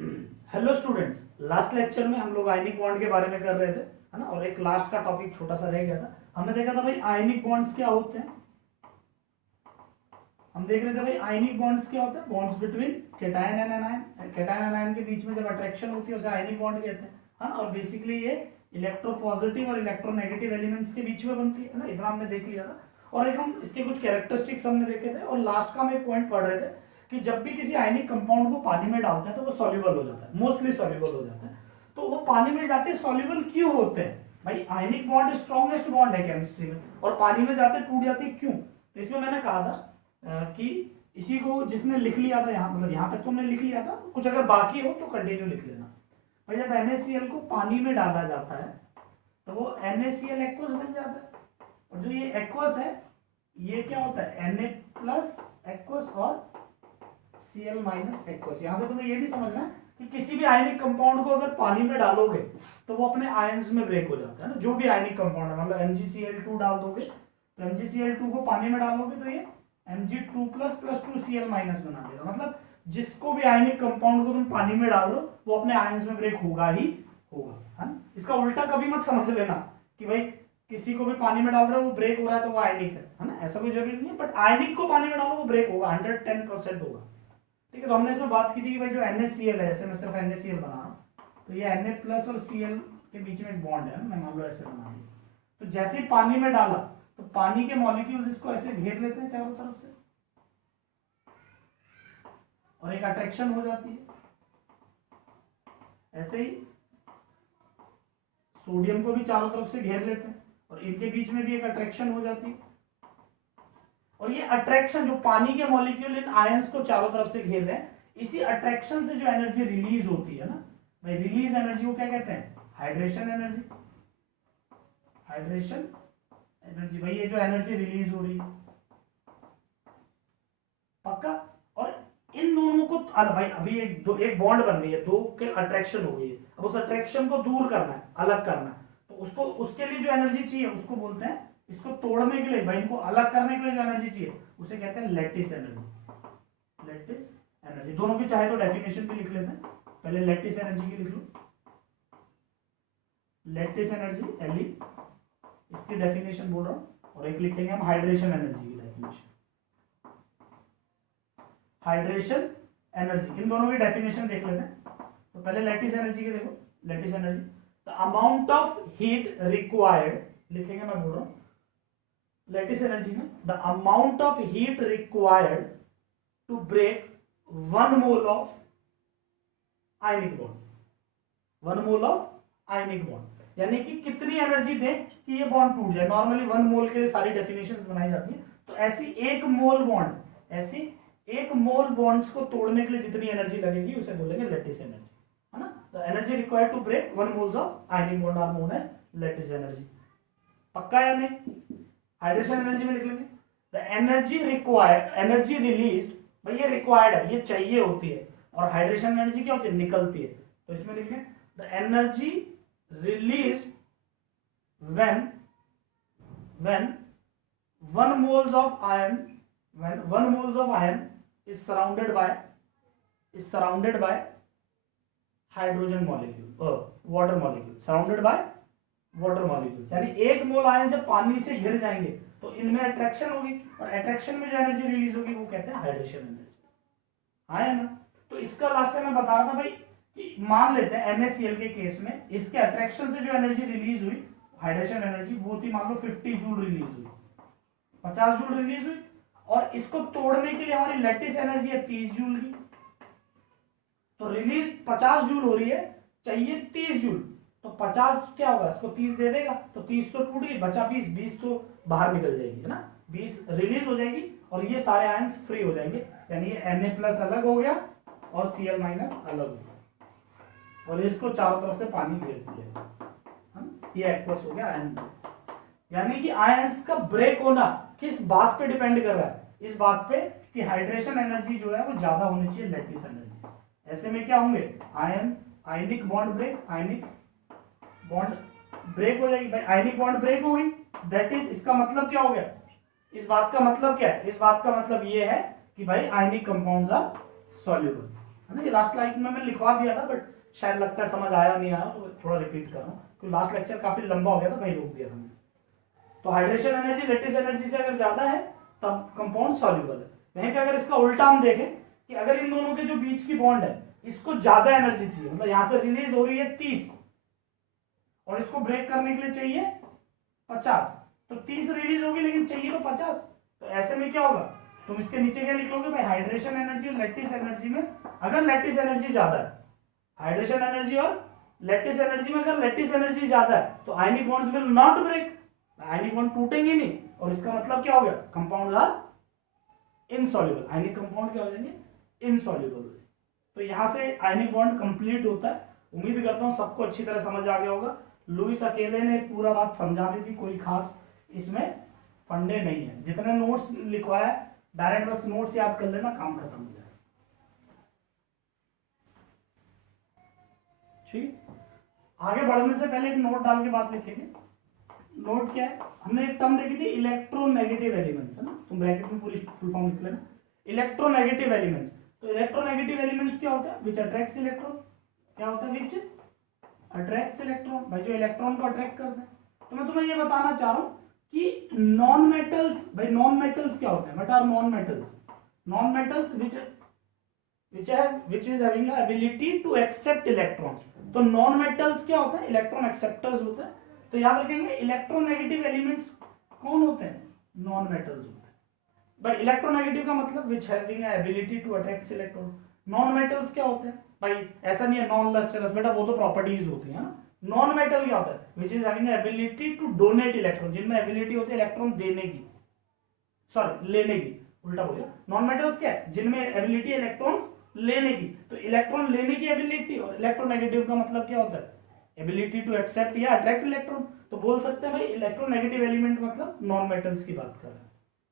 Hello students, last lecture में हम लोग आयनिक बॉन्ड के बारे में कर रहे थे, है ना। और एक लास्ट का टॉपिक छोटा सा रह गया था। हमने देखा था भाई आयनिक बॉन्ड्स क्या होते हैं। हम देख रहे थे भाई आयनिक बॉन्ड्स क्या होते हैं। Bonds between cation and anion, cation anion के बीच में जब अट्रैक्शन होती है उसे आयनिक बॉन्ड कहते हैं, है ना। और बेसिकली ये इलेक्ट्रोपॉजिटिव और इलेक्ट्रोनेगेटिव एलिमेंट्स के बीच में बनती है ना। इतना हमने देख लिया था। और एक हम इसके कुछ कैरेक्टरिस्टिक्स हमने देखे थे। और लास्ट का हम एक पॉइंट पढ़ रहे थे कि जब भी किसी आयनिक कंपाउंड को पानी में डालते हैं तो वो सॉल्युबल हो जाता है, मोस्टली सॉल्युबल हो जाता है। तो वो पानी में जाते सॉल्युबल क्यों होते हैं भाई? आयनिक बॉन्ड स्ट्रॉन्गेस्ट बॉन्ड है केमिस्ट्री में, और पानी में जाते टूट जाते क्यों? तो इसमें मैंने कहा था कि इसी को जिसने लिख लिया था यहाँ, मतलब यहाँ तक तुमने लिख लिया था, कुछ अगर बाकी हो तो कंटिन्यू लिख लेना भाई। जब NaCl को पानी में डाला जाता है तो वो NaCl एक्वस बन जाता है। और जो ये एक्वस है ये क्या होता है? Na प्लस एक्वस और Cl माइनस एक्वस। यहाँ से तुम्हें ये भी समझना है कि किसी भी आयनिक कंपाउंड को अगर पानी में डालोगे तो वो अपने आयंस में ब्रेक हो जाता है ना। जो भी आयनिक कंपाउंड है, मतलब MgCl2 डाल दोगे तो MgCl2 को पानी में डालोगे तो ये Mg2 plus plus 2Cl minus बना देगा। मतलब जिसको भी आयनिक कंपाउंड को तुम पानी में डालो वो अपने आयंस में ब्रेक होगा ही होगा, है ना। इसका उल्टा कभी मत समझ लेना कि भाई किसी को भी पानी में डाल रहे हो वो ब्रेक हो रहा है तो वो आयनिक है ना। ऐसा कोई जरूरी नहीं है, बट आयनिक को पानी में डालो वो ब्रेक होगा, 110% होगा। ठीक है, तो हमने इसमें बात की थी कि भाई जो NaCl है, ऐसे मैं सिर्फ NaCl बना रहा हूँ, तो ये Na प्लस और Cl के बीच में एक बॉन्ड है, मैं मान लो ऐसे बना दिया। तो जैसे ही पानी में डाला तो पानी के मॉलिक्यूल्स इसको ऐसे घेर लेते हैं चारों तरफ से और एक अट्रैक्शन हो जाती है। ऐसे ही सोडियम को भी चारों तरफ से घेर लेते हैं और इनके बीच में भी एक अट्रैक्शन हो जाती है। और ये अट्रैक्शन, जो पानी के मॉलिक्यूल इन आयंस को चारों तरफ से घेर रहे हैं, इसी अट्रैक्शन से जो एनर्जी रिलीज होती है ना भाई, रिलीज एनर्जी को क्या कहते हैं? Hydration energy. हाइड्रेशन एनर्जी भाई, ये जो एनर्जी रिलीज हो रही है, पक्का। और इन दोनों को भाई अभी एक बॉन्ड बन रही है, दो के अट्रैक्शन हो गई है। अब उस अट्रैक्शन को दूर करना है, अलग करना है, तो उसको उसके लिए जो एनर्जी चाहिए उसको बोलते हैं, इसको तोड़ने के लिए भाई, इनको अलग करने के लिए जो एनर्जी चाहिए उसे कहते हैं लैटिस एनर्जी। लैटिस एनर्जी दोनों की चाहे तो डेफिनेशन भी लिख लेते हैं। पहले लैटिस एनर्जी की लिख लो, लैटिस एनर्जी एलई, इसकी डेफिनेशन बोल रहा हूं। और एक लिखेंगे हम हाइड्रेशन एनर्जी की डेफिनेशन। हाइड्रेशन एनर्जी, इन दोनों की डेफिनेशन देख लेते हैं। तो पहले लैटिस एनर्जी की देखो, lattice energy the amount of heat required, लिखेंगे मैं बोल रहा हूं लैटिस एनर्जी में, the amount of heat required to break 1 mole of ionic bond. 1 mole of ionic bond यानी कि कितनी एनर्जी दें कि ये बॉन्ड टूट जाए। नॉर्मली 1 मोल के लिए सारी डेफिनेशंस बनाई जाती है। तो ऐसी 1 मोल बॉन्ड, ऐसी 1 मोल बॉन्ड्स को तोड़ने के लिए जितनी एनर्जी लगेगी उसे बोलेंगे लैटिस एनर्जी, है ना। The energy required to break 1 moles of ionic bond are known as lattice energy. पक्का या नहीं? हाइड्रेशन एनर्जी में लिख लेंगे the energy required, energy released भाई, ये रिक्वायर्ड है, ये चाहिए होती है। और हाइड्रेशन एनर्जी क्या होती है? निकलती है। तो इसमें लिख लें the energy released when 1 moles of iron, when 1 moles of iron is surrounded by hydrogen molecule, water molecule, surrounded by water molecules. यानी 1 मोल आयन जब पानी से घिर जाएंगे तो इनमें अट्रैक्शन होगी, और अट्रैक्शन में जो एनर्जी रिलीज होगी वो कहते हैं हाइड्रेशन एनर्जी। आया ना। तो इसका लास्ट टाइम मैं बता रहा था भाई कि मान लेते हैं NaCl के केस में इसके अट्रैक्शन से जो एनर्जी रिलीज हुई हाइड्रेशन एनर्जी, वो थी मान लो 50 जूल रिलीज हुई, 50 जूल रिलीज हुई। और इसको तोड़ने के लिए हमारी लैटिस एनर्जी है 30 जूल की। तो रिलीज 50 जूल हो रही है, चाहिए 30 जूल, तो 50 क्या होगा? इसको 30 दे देगा तो 30 तो टूट गई, बचा 20, 20 तो बाहर निकल जाएगी, है ना। 20 रिलीज हो जाएगी और ये सारे आयंस फ्री हो जाएंगे। यानी ये Na प्लस अलग हो गया और Cl माइनस अलग हो गया, और इसको चारों तरफ से पानी घेर दिया, ये एक्वस हो गया आयन। यानी कि आयंस का ब्रेक होना किस बात पे डिपेंड कर रहा है? इस बात पे कि हाइड्रेशन एनर्जी जो है वो ज्यादा होनी चाहिए लैटिस एनर्जी। ऐसे में क्या होंगे? Ion, ionic bond break, ionic bond break हो जाएगी भाई, आयनिक बॉन्ड ब्रेक हो गई। दैट इज, इसका मतलब क्या हो गया? इस बात का मतलब क्या है? इस बात का मतलब ये है कि भाई आयनिक कंपाउंड्स आर सॉल्युबल, है ना। ये लास्ट लाइक में मैं लिखवा दिया था, बट शायद लगता है समझ आया नहीं आया, तो थोड़ा रिपीट कर रहा हूँ क्योंकि लास्ट लेक्चर काफी लंबा हो गया था, वहीं रोक दिया था मैंने। तो हाइड्रेशन एनर्जी लैटिस एनर्जी से अगर ज्यादा है तब कंपाउंड सॉल्युबल है। वहीं पे अगर इसका उल्टा हम देखें कि अगर इन दोनों के जो बीच की बॉन्ड है इसको ज्यादा एनर्जी चाहिए, मतलब यहां से रिलीज हो रही है 30 और इसको ब्रेक करने के लिए चाहिए 50, तो 30 रिलीज होगी लेकिन चाहिए तो 50, तो ऐसे में क्या होगा, तुम इसके नीचे क्या लिख लोगे भाई, हाइड्रेशन एनर्जी और लैटिस एनर्जी में अगर लैटिस एनर्जी ज्यादा है, हाइड्रेशन एनर्जी और लैटिस एनर्जी में अगर लैटिस एनर्जी ज्यादा है तो ionic bonds will not break, ionic bond टूटेंगे नहीं, और इसका मतलब क्या हो गया, compound are insoluble, ionic compound क्या हो जाएंगे, इनसॉल्युबल। तो यहां से आयनिक बॉन्ड कंप्लीट होता है। उम्मीद करता हूं सबको अच्छी तरह समझ आ गया होगा। लुईस अकेले ने पूरा बात समझा दी थी, कोई खास इसमें फंडे नहीं है। जितने नोट्स लिखवाया डायरेक्ट बस नोट्स याद कर लेना, काम खत्म हो जाएगा। ठीक, आगे बढ़ने से पहले एक नोट डाल के बात लिखेंगे। नोट क्या है, हमने एक टर्म देखी थी इलेक्ट्रोनेगेटिव एलिमेंट्स, है ना, तुम ब्रैकेट में पूरी फुल फॉर्म लिख लेना, इलेक्ट्रोनेगेटिव एलिमेंट्स। तो इलेक्ट्रोनेगेटिव एलिमेंट्स क्या होता है, विच अट्रैक्ट्स इलेक्ट्रॉन, क्या होता है, विच अट्रैक्ट्स इलेक्ट्रॉन, भाई जो इलेक्ट्रॉन को अट्रैक्ट करते हैं। तो मैं तुम्हें ये बताना चाह रहा हूं कि नॉन मेटल्स, भाई नॉन मेटल्स क्या होते हैं, what are non metals, non metals which is having a ability to accept electrons। तो नॉन मेटल्स क्या होता है, इलेक्ट्रॉन एक्सेप्टर्स होते हैं। तो याद रखेंगे इलेक्ट्रोनेगेटिव एलिमेंट्स कौन होते हैं, नॉन मेटल्स होते हैं। भाई इलेक्ट्रोनेगेटिव का मतलब which having ability to attract electron. Non metals क्या होते हैं, भाई ऐसा नहीं है नॉन लस्टरस, बेटा वो तो प्रॉपर्टीज होती है ना। नॉन मेटल क्या होता है, which is having ability to donate electron, जिनमें एबिलिटी होती है इलेक्ट्रॉन देने की, सॉरी लेने की, उल्टा हो गया। नॉन मेटल्स क्या है, जिनमें एबिलिटी इलेक्ट्रॉन्स लेने की। तो इलेक्ट्रॉन लेने की एबिलिटी, और इलेक्ट्रोनेगेटिव का मतलब क्या होता है, एबिलिटी टू एक्सेप्ट या अट्रैक्ट इलेक्ट्रॉन। तो बोल सकते हैं भाई इलेक्ट्रोनेगेटिव एलिमेंट मतलब नॉन मेटल्स की बात कर रहे हैं,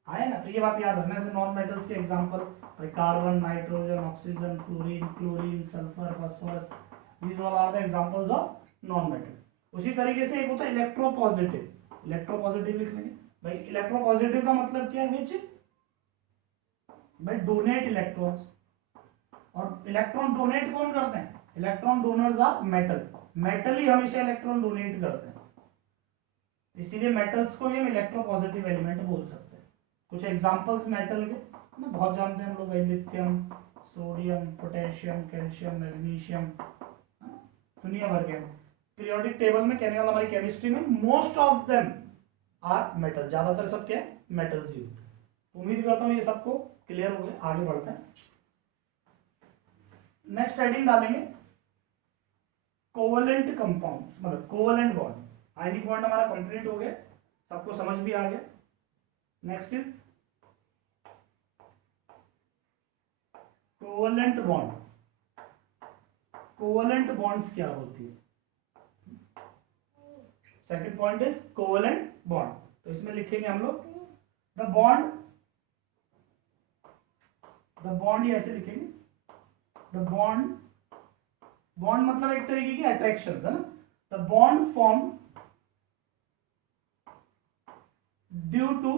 आया ना। तो ये बात याद रखना है। नॉन मेटल्स के एग्जांपल भाई carbon, nitrogen, oxygen, fluorine, chlorine, sulphur, phosphorus, these all are the examples of non metal. उसी तरीके से एक होता है इलेक्ट्रोपॉजिटिव, इलेक्ट्रोपॉजिटिव लिख लेंगे भाई। इलेक्ट्रोपॉजिटिव का मतलब क्या है, विच भाई डोनेट इलेक्ट्रॉन्स। और इलेक्ट्रॉन डोनेट कौन करते हैं, electron donors are metal, metal ही हमेशा इलेक्ट्रॉन डोनेट करते हैं, इसीलिए मेटल्स को ही हम इलेक्ट्रोपॉजिटिव एलिमेंट बोल सकते हैं। कुछ एग्जांपल्स मेटल के ना बहुत जानते हैं हम लोग, lithium, sodium, potassium, calcium, magnesium, दुनिया भर के। पीरियोडिक टेबल में कहने वाला हमारी केमिस्ट्री में most of them are metal, ज्यादातर सब क्या है, मेटल्स ही होते हैं। उम्मीद करता हूँ ये सबको क्लियर हो गया। आगे बढ़ते हैं, नेक्स्ट हेडिंग डालेंगे कोवलेंट कंपाउंड, मतलब कोवलेंट बॉन्ड। आयनिक बॉन्ड हमारा कंप्लीट हो गया, सबको समझ भी आ गया। Next is covalent bond. Covalent bonds क्या होती है, second point is covalent bond. तो इसमें लिखेंगे हम लोग द बॉन्ड, ये ऐसे लिखेंगे द बॉन्ड, बॉन्ड मतलब एक तरीके की अट्रैक्शन है ना। The bond form due to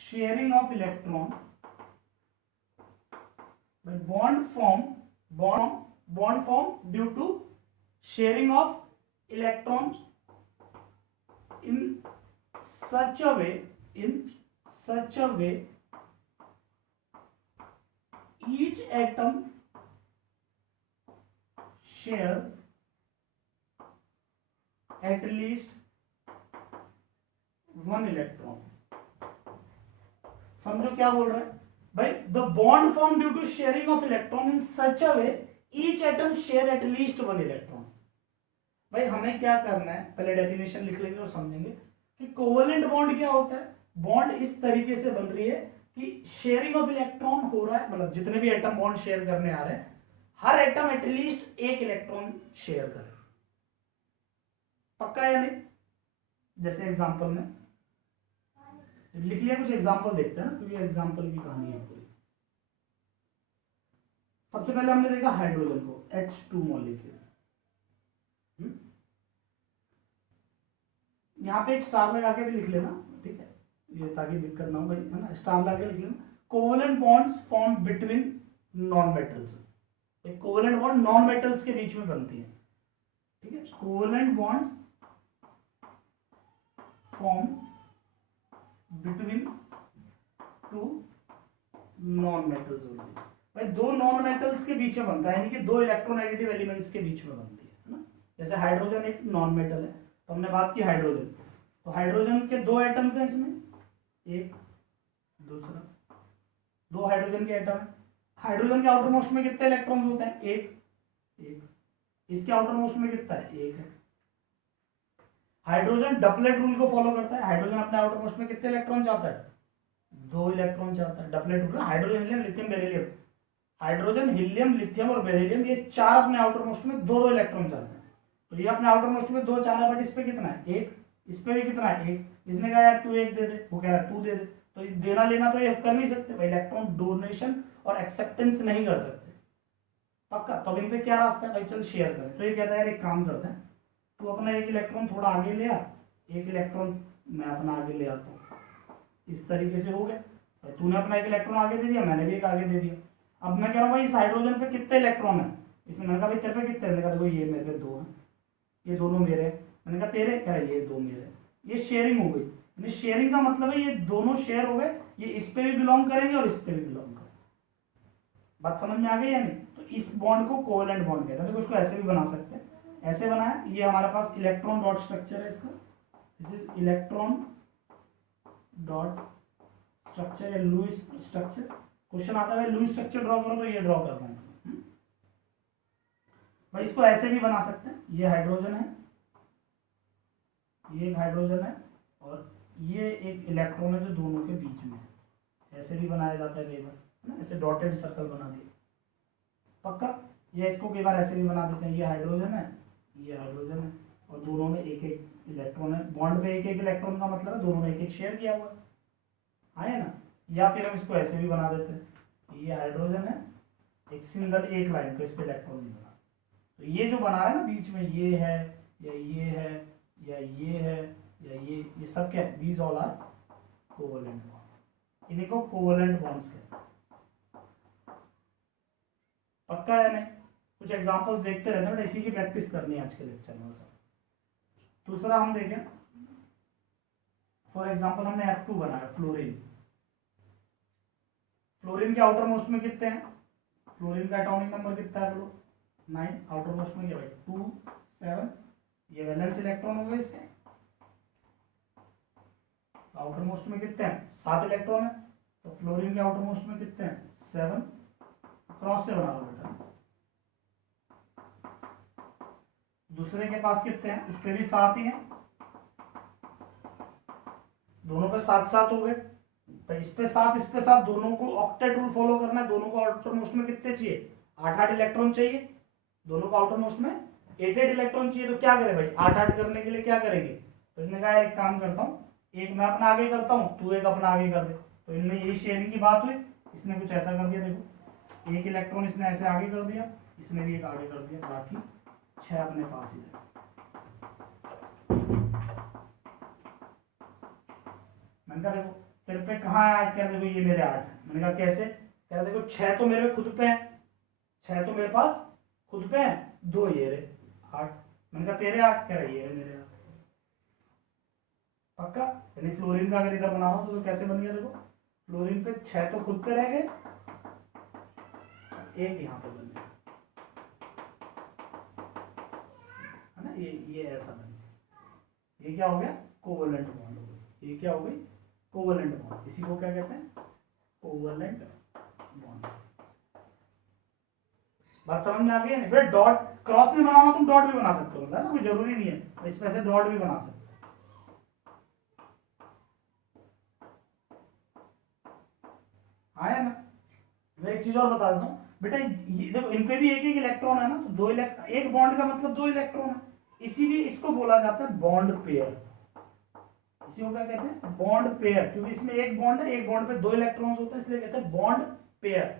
sharing of electron, bond form due to sharing of electrons in such a way each atom shares at least one electron। समझो क्या बोल रहा है भाई, the bond form due to sharing of electron in such a way each atom share at least one electron. भाई हमें क्या करना है, पहले डेफिनेशन लिख लेंगे और समझेंगे कि कोवलेंट बॉन्ड क्या होता है। बॉन्ड इस तरीके से बन रही है कि शेयरिंग ऑफ इलेक्ट्रॉन हो रहा है, मतलब जितने भी एटम बॉन्ड शेयर करने आ रहे हैं, हर एटम एटलीस्ट एक इलेक्ट्रॉन शेयर करे। पक्का या नहीं, जैसे एग्जांपल में लिख लिया, कुछ एग्जांपल देखते हैं ना, क्योंकि एग्जांपल की कहानी है पूरी। सबसे पहले हमने देखा हाइड्रोजन को, H2 मॉलिक्यूल। यहाँ पे एक स्टार लगा के भी लिख लेना, ठीक है, ये ताकि दिक्कत ना हो भाई, है ना, स्टार लगा के लिख लेना। Covalent bonds form between non metals. एक कोवेलेंट बॉन्ड नॉन मेटल्स के बीच में बनती है, ठीक है। Covalent bonds form between two non metals only. भाई दो नॉन मेटल्स के बीच में बनता है, यानी कि दो इलेक्ट्रोनेगेटिव एलिमेंट्स के बीच में बनती है ना। जैसे हाइड्रोजन एक नॉन मेटल है, तो हमने बात की हाइड्रोजन, तो हाइड्रोजन के दो एटम्स हैं इसमें, एक दूसरा, दो हाइड्रोजन के एटम है। हाइड्रोजन के आउटर मोस्ट में कितने इलेक्ट्रॉन्स होते हैं, एक एक। इसके आउटर मोस्ट में कितना है, एक है। हाइड्रोजन डबलेट रूल को फॉलो करता है। हाइड्रोजन अपने आउटर मोस्ट में कितने इलेक्ट्रॉन चाहता है, दो इलेक्ट्रॉन चाहता है। Doublet rule, hydrogen helium lithium beryllium, hydrogen helium lithium और बेरिलियम, ये चार अपने आउटर मोस्ट में दो दो इलेक्ट्रॉन चाहते हैं। तो ये अपने आउटर मोस्ट में दो चाह रहा है, बट इस पे कितना है, एक। इस पे भी कितना है, एक। इसने कहा यार तू एक दे दे, वो कह रहा है तू दे दे। तो देना लेना तो ये कर नहीं सकते भाई, इलेक्ट्रॉन डोनेशन और एक्सेप्टेंस नहीं कर सकते, पक्का। तो इन पे क्या रास्ता है भाई, चल शेयर करें। तो ये कहता है यार एक काम करते हैं, तू अपना एक इलेक्ट्रॉन थोड़ा आगे ले आ, एक इलेक्ट्रॉन मैं अपना आगे ले आता हूँ। इस तरीके से हो गया, तूने अपना एक इलेक्ट्रॉन आगे दे दिया, मैंने भी एक आगे दे दिया। अब मैं कह रहा हूँ भाई इस हाइड्रोजन पे कितने इलेक्ट्रॉन है, इसने मैंने कहा भाई तेरे पे कितने, मैंने कहा देखो ये मेरे पे दो हैं, ये दोनों मेरे हैं। मैंने कहा तेरे, कह ये दो मेरे। ये शेयरिंग हो गई। शेयरिंग का मतलब है ये दोनों शेयर हो गए, ये इस पे भी बिलोंग करेंगे और इस पे भी बिलोंग करेंगे। बात समझ में आ गई या नहीं। तो इस बॉन्ड को कोवेलेंट बॉन्ड कहते हैं। देखो इसको ऐसे भी बना सकते हैं, ऐसे बनाया, ये हमारे पास इलेक्ट्रॉन डॉट स्ट्रक्चर है इसका, this is electron dot structure या लुईस स्ट्रक्चर। क्वेश्चन आता है लुईस स्ट्रक्चर ड्रॉ करो, तो ये ड्रॉ करना है भाई। इसको ऐसे भी बना सकते हैं, ये हाइड्रोजन है, ये एक हाइड्रोजन है, और ये एक इलेक्ट्रॉन है जो दोनों के बीच में है। ऐसे भी बनाया जाता है कई बार ना, ऐसे डॉटेड सर्कल बना दिए, पक्का। ये इसको कई बार ऐसे भी बना देते हैं, ये हाइड्रोजन है, ये हाइड्रोजन है, और दोनों में एक एक इलेक्ट्रॉन है। बॉन्ड पे एक एक इलेक्ट्रॉन का मतलब है दोनों ने एक एक शेयर किया हुआ है ना। या फिर हम इसको ऐसे भी बना देते हैं, ये हाइड्रोजन है, एक सिंगल एक लाइन पे इस पे इलेक्ट्रॉन नहीं बना। तो ये जो बना है ना बीच में, ये है या ये है या ये है या ये सब क्या है, these all are covalent bond. इन्हीं को कोवेलेंट बॉन्ड्स कहते हैं, पक्का है नहीं। कुछ एग्जांपल्स देखते रहते हैं, बट इसी की प्रैक्टिस करनी है आज के लेक्चर में सर। दूसरा हम देखें, फॉर एग्जांपल हमने F2 बनाया, फ्लोरीन। फ्लोरीन के आउटर मोस्ट में कितने हैं, फ्लोरीन का एटॉमिक नंबर कितना है, 9। आउटर मोस्ट में क्या भाई 2 7, ये वैलेंस इलेक्ट्रॉन हो गए इसके। आउटर मोस्ट में कितने हैं, 7 इलेक्ट्रॉन है, तो फ्लोरीन के आउटर मोस्ट में कितने हैं, 7। क्रॉस से बना दो बेटा। दूसरे के पास कितने हैं, उस पे भी 7 ही हैं, दोनों पे 7 7 हो गए। तो इस पे 7 इस पे 7, दोनों को ऑक्टेट रूल फॉलो करना है। दोनों को आउटर मोस्ट में कितने चाहिए, 8 इलेक्ट्रॉन चाहिए। दोनों को आउटर मोस्ट में 8 इलेक्ट्रॉन चाहिए। तो क्या करें भाई, 8 करने के लिए क्या करेंगे। तो इसने कहा एक काम करता हूँ, एक मैं अपना आगे करता हूँ, तू एक अपना आगे कर दे। तो इनमें यही शेयरिंग की बात हुई। इसने कुछ ऐसा कर दिया, देखो एक इलेक्ट्रॉन इसने ऐसे आगे कर दिया, इसने भी एक आगे कर दिया, बाकी 6 अपने पास ही है। मैंने कहा देखो तेरे पे कहाँ है 8, क्या देखो ये मेरे 8 है। मैंने कहा कैसे, क्या देखो 6 तो मेरे खुद पे है, 6 तो मेरे पास खुद पे है, 2 ये रहे 8। मैंने कहा तेरे 8, कह रहे ये है मेरे 8, पक्का। यानी फ्लोरीन का अगर इधर बना रहा हूं तो कैसे बन गया, देखो फ्लोरीन पे 6 तो खुद पे रह गए, एक यहाँ पे बन गया है ना। ये ऐसा बन गया, ये क्या हो गया, कोवेलेंट बॉन्ड हो गई। ये क्या हो गई, कोवेलेंट बॉन्ड। इसी को क्या कहते हैं, कोवेलेंट बॉन्ड। बात समझ में आ गई है। फिर डॉट क्रॉस में बनाना, तुम डॉट भी बना सकते हो ना, कोई जरूरी नहीं है, इस पे से डॉट भी बना सकते हो। आया ना। मैं एक चीज और बता देता हूँ बेटा, ये देखो इन पे भी एक एक इलेक्ट्रॉन है ना, तो 2 इलेक्ट्रॉन, एक बॉन्ड का मतलब 2 इलेक्ट्रॉन है, इसीलिए इसको बोला जाता है बॉन्ड पेयर। इसी को क्या कहते हैं, बॉन्ड पेयर, क्योंकि इसमें एक बॉन्ड है, एक बॉन्ड पे 2 इलेक्ट्रॉन्स होते हैं, इसलिए कहते हैं बॉन्ड पेयर।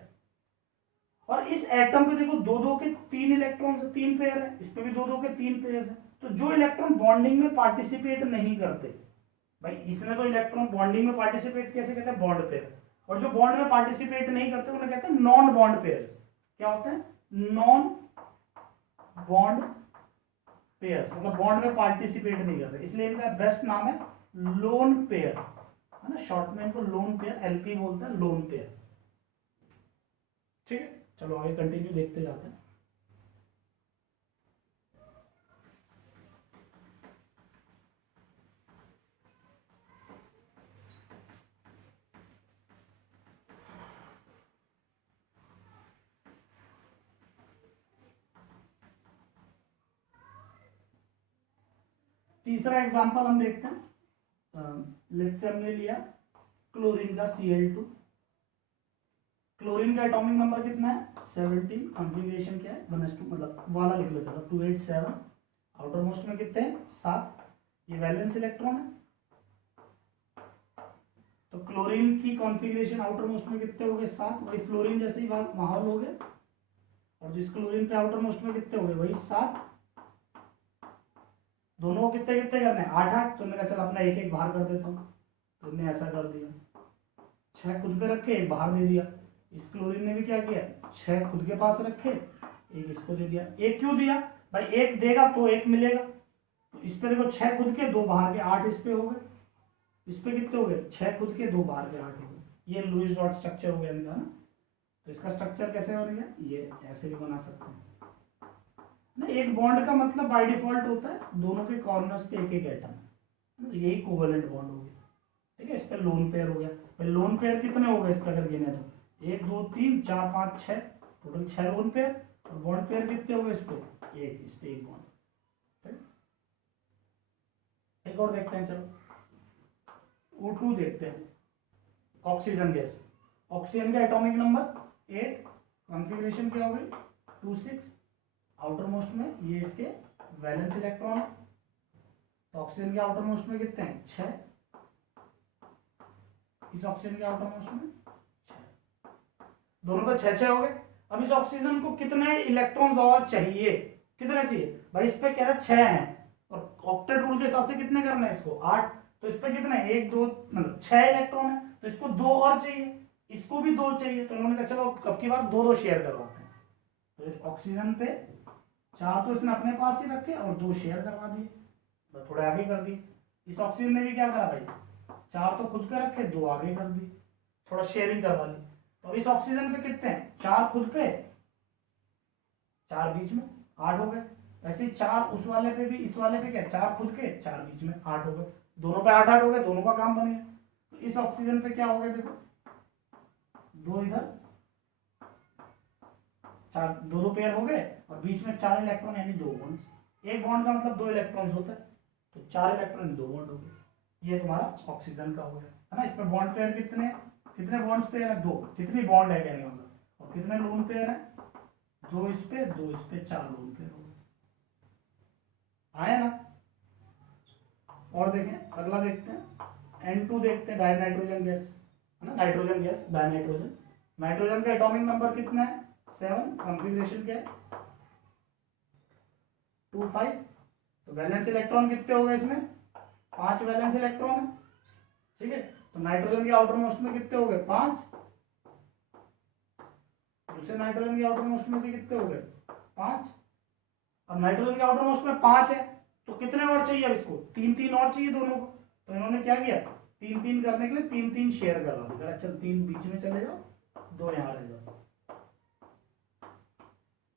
और इस एटम पे देखो 2 के 3 इलेक्ट्रॉन्स, 3 पेयर है, इस पे भी 2 के 3 पेयर है। तो जो इलेक्ट्रॉन बॉन्डिंग में पार्टिसिपेट नहीं करते भाई, इसमें तो इलेक्ट्रॉन बॉन्डिंग में पार्टिसिपेट कैसे करते हैं, बॉन्ड पेयर। और जो बॉन्ड में पार्टिसिपेट नहीं करते उन्हें कहते हैं नॉन बॉन्ड पेयर्स। क्या होते हैं? नॉन बॉन्ड पेयर्स, मतलब बॉन्ड में पार्टिसिपेट नहीं करते, इसलिए इनका बेस्ट नाम है लोन पेयर, है ना, शॉर्ट में इनको लोन पेयर, एलपी बोलते हैं, लोन पेयर। ठीक है, चलो आगे कंटिन्यू देखते जाते हैं। तीसरा एग्जांपल हम देखते हैं। लेट्स से हमने लिया क्लोरीन का Cl2। क्लोरीन का एटॉमिक नंबर कितना है? 17। कॉन्फ़िगरेशन क्या है? 1s2, मतलब वाला लिख लेते हैं 287। आउटर मोस्ट में कितने हैं? 7। ये वैलेंस इलेक्ट्रॉन है। तो क्लोरीन की कॉन्फ़िगरेशन आउटर मोस्ट में कितने हो गए? 7। वही फ्लोरीन जैसे ही माहौल हो गए, और जिस क्लोरीन पे आउटर मोस्ट में कितने हो गए? वही 7। दोनों को कितने कितने करने हैं? 8-8। तो मैंने कहा चल अपना एक एक बाहर कर देता हूँ, तो हमने ऐसा कर दिया, 6 खुद पे रखे, एक बाहर दे दिया। इस क्लोरीन ने भी क्या किया? 6 खुद के पास रखे, एक इसको दे दिया। एक क्यों दिया भाई? एक देगा तो एक मिलेगा, तो इस पे देखो 6 खुद के 2 बाहर के, 8 इस पे हो गए। इस पे कितने हो गए? 6 खुद के 2 बाहर के, 8 हो गए। ये लुईस डॉट स्ट्रक्चर हो गया इनका ना। तो इसका स्ट्रक्चर कैसे हो गया? ये ऐसे भी बना सकते हैं ना। एक बॉन्ड का मतलब बाय डिफॉल्ट होता है दोनों के कॉर्नर्स पे एक एक एटम, यही कोवेलेंट बॉन्ड हो गया। ठीक है, इस पे लोन पेयर हो गया। भाई लोन पेयर कितने हो गए इस पे अगर गिने तो? 1 2 3 4 5 6, टोटल 6 लोन पेयर। और बॉन्ड पेयर कितने हो गए इस पे? एक, इस पे एक बॉन्ड। एक और देखते हैं, चलो O2 देखते हैं, ऑक्सीजन गैस। ऑक्सीजन का एटॉमिक नंबर 8। कॉन्फ़िगरेशन क्या हो गई? 2 6। आउटर मोस्ट में ये इसके वैलेंस इलेक्ट्रॉन है। तो ऑक्सीजन के आउटर मोस्ट में कितने हैं? 6। इस ऑक्सीजन के आउटर मोस्ट में 6, दोनों का 6-6 हो गए। अब इस ऑक्सीजन को कितने इलेक्ट्रॉन्स और चाहिए? कितने चाहिए भाई? इस पे कह रहा है 6 हैं, और ऑक्टेट रूल के हिसाब से कितने करना है इसको? 8। तो इस पे कितने? 1 2, मतलब 6 इलेक्ट्रॉन है, तो इसको 2 और चाहिए, इसको भी 2 चाहिए। तो उन्होंने कहा चलो अब की बार 2-2 शेयर करवाते हैं। तो ऑक्सीजन पे 4 तो इसने अपने पास ही रखे और 2 शेयर करवा दिए, तो थोड़े आगे कर दिए। इस ऑक्सीजन ने भी क्या करा भाई? 4 तो खुद के रखे, 2 आगे कर दिए, थोड़ा शेयरिंग करवा ली। तो इस ऑक्सीजन पे कितने हैं? 4 खुद पे, 4 बीच में, 8 हो गए। ऐसे ही 4 उस वाले पे भी, इस वाले पे क्या? 4 खुद के, 4 बीच में, 8 हो गए। दोनों पे 8-8 हो गए, दोनों का काम बन गया। तो इस ऑक्सीजन पे क्या हो गया देखो, 2 इधर, 4, 2-2 पेयर हो गए, और बीच में 4 इलेक्ट्रॉन यानी 2 बॉन्ड्स। एक बॉन्ड का मतलब 2 इलेक्ट्रॉन्स होता है, तो 4 इलेक्ट्रॉन 2 बॉन्ड हो गए। ये तुम्हारा ऑक्सीजन का हो गया, है ना। इसमें बॉन्ड पेयर कितने, कितने बॉन्ड्स पेयर है? 2। कितनी बॉन्ड है कहने मतलब, और कितने लोन पेयर है? 2 इस पे, 2 इस पे, 4 लोन पेयर हो गए। आया ना। और देखें, अगला देखते हैं, N2 देखते हैं, डाई नाइट्रोजन गैस, है ना, nitrogen gas, die nitrogen. Nitrogen का एटॉमिक नंबर कितना है? 7। कॉन्फ़िगरेशन क्या है? 2 5। तो वैलेंस इलेक्ट्रॉन कितने हो गए इसमें? 5 वैलेंस इलेक्ट्रॉन है। ठीक है, तो नाइट्रोजन के आउटर मोस्ट में कितने हो गए? 5। दूसरे नाइट्रोजन के आउटर मोस्ट में भी कितने हो गए? 5। अब नाइट्रोजन के आउटर मोस्ट में 5 है, तो कितने और चाहिए अब इसको? 3-3 और चाहिए दोनों को। तो इन्होंने क्या किया? 3-3 करने के लिए 3-3 शेयर करवा दिया। चल 3 बीच में चले जाओ, 2 यहाँ रह जाओ।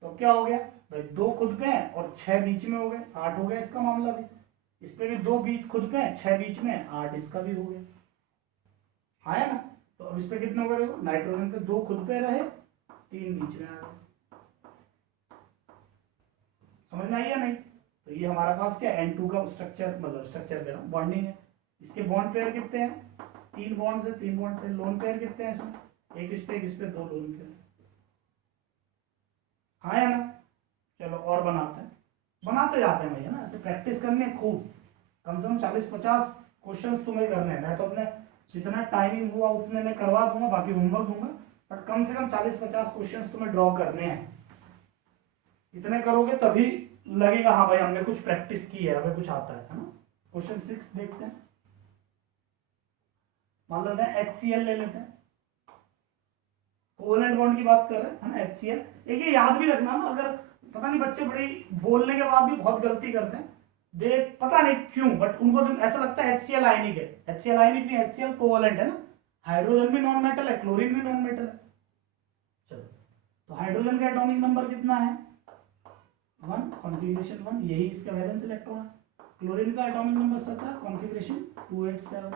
तो क्या हो गया भाई? 2 खुद पे हैं और 6 बीच में हो गए, 8 हो गया इसका मामला भी। इस पे भी 2 बीच खुद पे हैं, 6 बीच में, 8 इसका भी हो गया। आया ना। तो अब इस पे कितने हो गए देखो, नाइट्रोजन पे 2 खुद पे रहे, 3 बीच में आ गए। समझ में आई या नहीं? तो ये हमारा पास क्या N2 का स्ट्रक्चर, मतलब स्ट्रक्चर कह रहा हूँ, बॉन्डिंग है। इसके बॉन्ड पेयर कितने हैं? 3 बॉन्ड है, 3 बॉन्ड पे। लोन पेयर कितने हैं इसमें? एक इस पे, एक इस पे, 2 लोन पेयर। हाँ या ना। चलो और बनाते हैं, बनाते जाते हैं भैया ना, तो प्रैक्टिस करनी है खूब। कम से कम 40-50 क्वेश्चंस तुम्हें करने हैं। मैं तो अपने जितना टाइमिंग हुआ उतने में करवा दूंगा, बाकी होमवर्क दूंगा, बट कम से कम 40-50 क्वेश्चंस तुम्हें ड्रॉ करने हैं। इतने करोगे तभी लगेगा हाँ भाई हमने कुछ प्रैक्टिस की है, हमें कुछ आता है ना। क्वेश्चन 6 देखते हैं। मान लेते हैं HCl ले लेते हैं। कोवलेंट बॉन्ड की बात कर रहे हैं, है ना, HCl। एक ये याद भी रखना ना, अगर पता नहीं बच्चे बड़ी बोलने के बाद भी बहुत गलती करते हैं, दे पता नहीं क्यों, बट उनको तो ऐसा लगता है HCl आयनिक है। HCl आयनिक नहीं, HCl कोवलेंट है ना, हाइड्रोजन भी नॉन मेटल है, क्लोरीन भी नॉन मेटल है। चलो, तो हाइड्रोजन का एटॉमिक नंबर कितना है, 1, कॉन्फिगरेशन 1, यही इसका वैलेंस इलेक्ट्रॉन है। क्लोरीन का एटॉमिक नंबर 17, कॉन्फिगरेशन 287।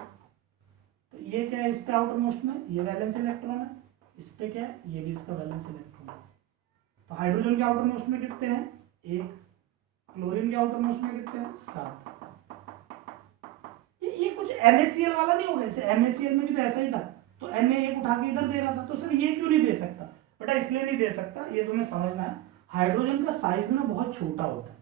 तो ये क्या है, इस पे आउटर मोस्ट में ये वैलेंस इलेक्ट्रॉन है, इस पे क्या है, ये भी इसका वैलेंस इलेक्ट्रॉन है। तो हाइड्रोजन के आउटर मोस्ट में कितने हैं, 1, क्लोरीन के आउटर मोस्ट में कितने हैं, 7। ये कुछ NaCl वाला नहीं होगा, जैसे NaCl में भी तो ऐसा ही था, तो Na एक उठा के इधर दे रहा था, तो सर ये क्यों नहीं दे सकता बेटा, इसलिए नहीं दे सकता, ये तुम्हें समझना है, हाइड्रोजन का साइज ना बहुत छोटा होता है,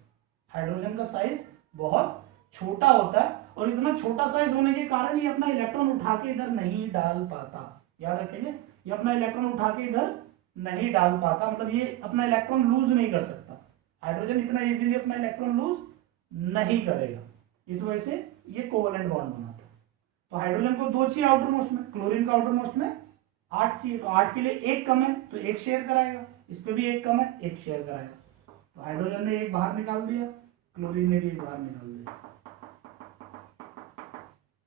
हाइड्रोजन का साइज बहुत छोटा होता है, और इतना छोटा साइज होने के कारण ये अपना इलेक्ट्रॉन उठा के इधर नहीं डाल पाता। याद रखेंगे, ये अपना इलेक्ट्रॉन उठा के इधर नहीं डाल पाता, मतलब ये अपना इलेक्ट्रॉन लूज नहीं कर सकता, हाइड्रोजन इतना इजीली अपना इलेक्ट्रॉन लूज नहीं करेगा, इस वजह से ये कोवलेंट बॉन्ड बनाता है। तो हाइड्रोजन को 2 चाहिए आउटर मोस्ट में, क्लोरीन का आउटर मोस्ट में 8 चाहिए, तो 8 के लिए 1 कम है तो 1 शेयर कराएगा, इस पे भी 1 कम है, 1 शेयर कराएगा। तो हाइड्रोजन ने 1 बाहर निकाल दिया, क्लोरीन ने भी 1 बाहर निकाल दिया,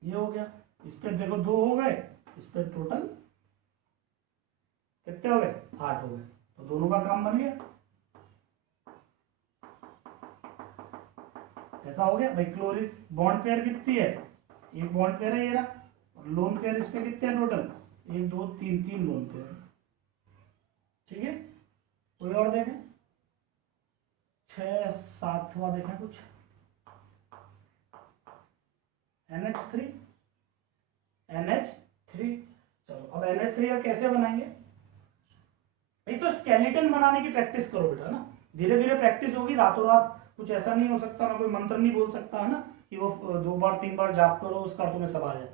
ये हो गया। इस पे देखो 2 हो गए, इस पे टोटल कितने हो गए, 8 हो गए, तो दोनों का काम बन गया। ऐसा हो गया भाई। क्लोरीन बॉन्ड पेयर कितनी है, एक बॉन्ड पेयर है ये रहा, और लोन पेयर इस पे कितने हैं टोटल, 1 2 3 3 लोन पेयर, ठीक है। कोई और देखें, 6 7वां देखें कुछ, NH3 NH3। चलो अब NH3 का कैसे बनाएंगे, भाई तो स्केलेटन बनाने की प्रैक्टिस करो बेटा ना, धीरे धीरे प्रैक्टिस होगी, रातों रात कुछ ऐसा नहीं हो सकता, ना कोई मंत्र नहीं बोल सकता है ना कि वो 2 बार 3 बार जाप करो उसका तुम्हें सब आ जाए,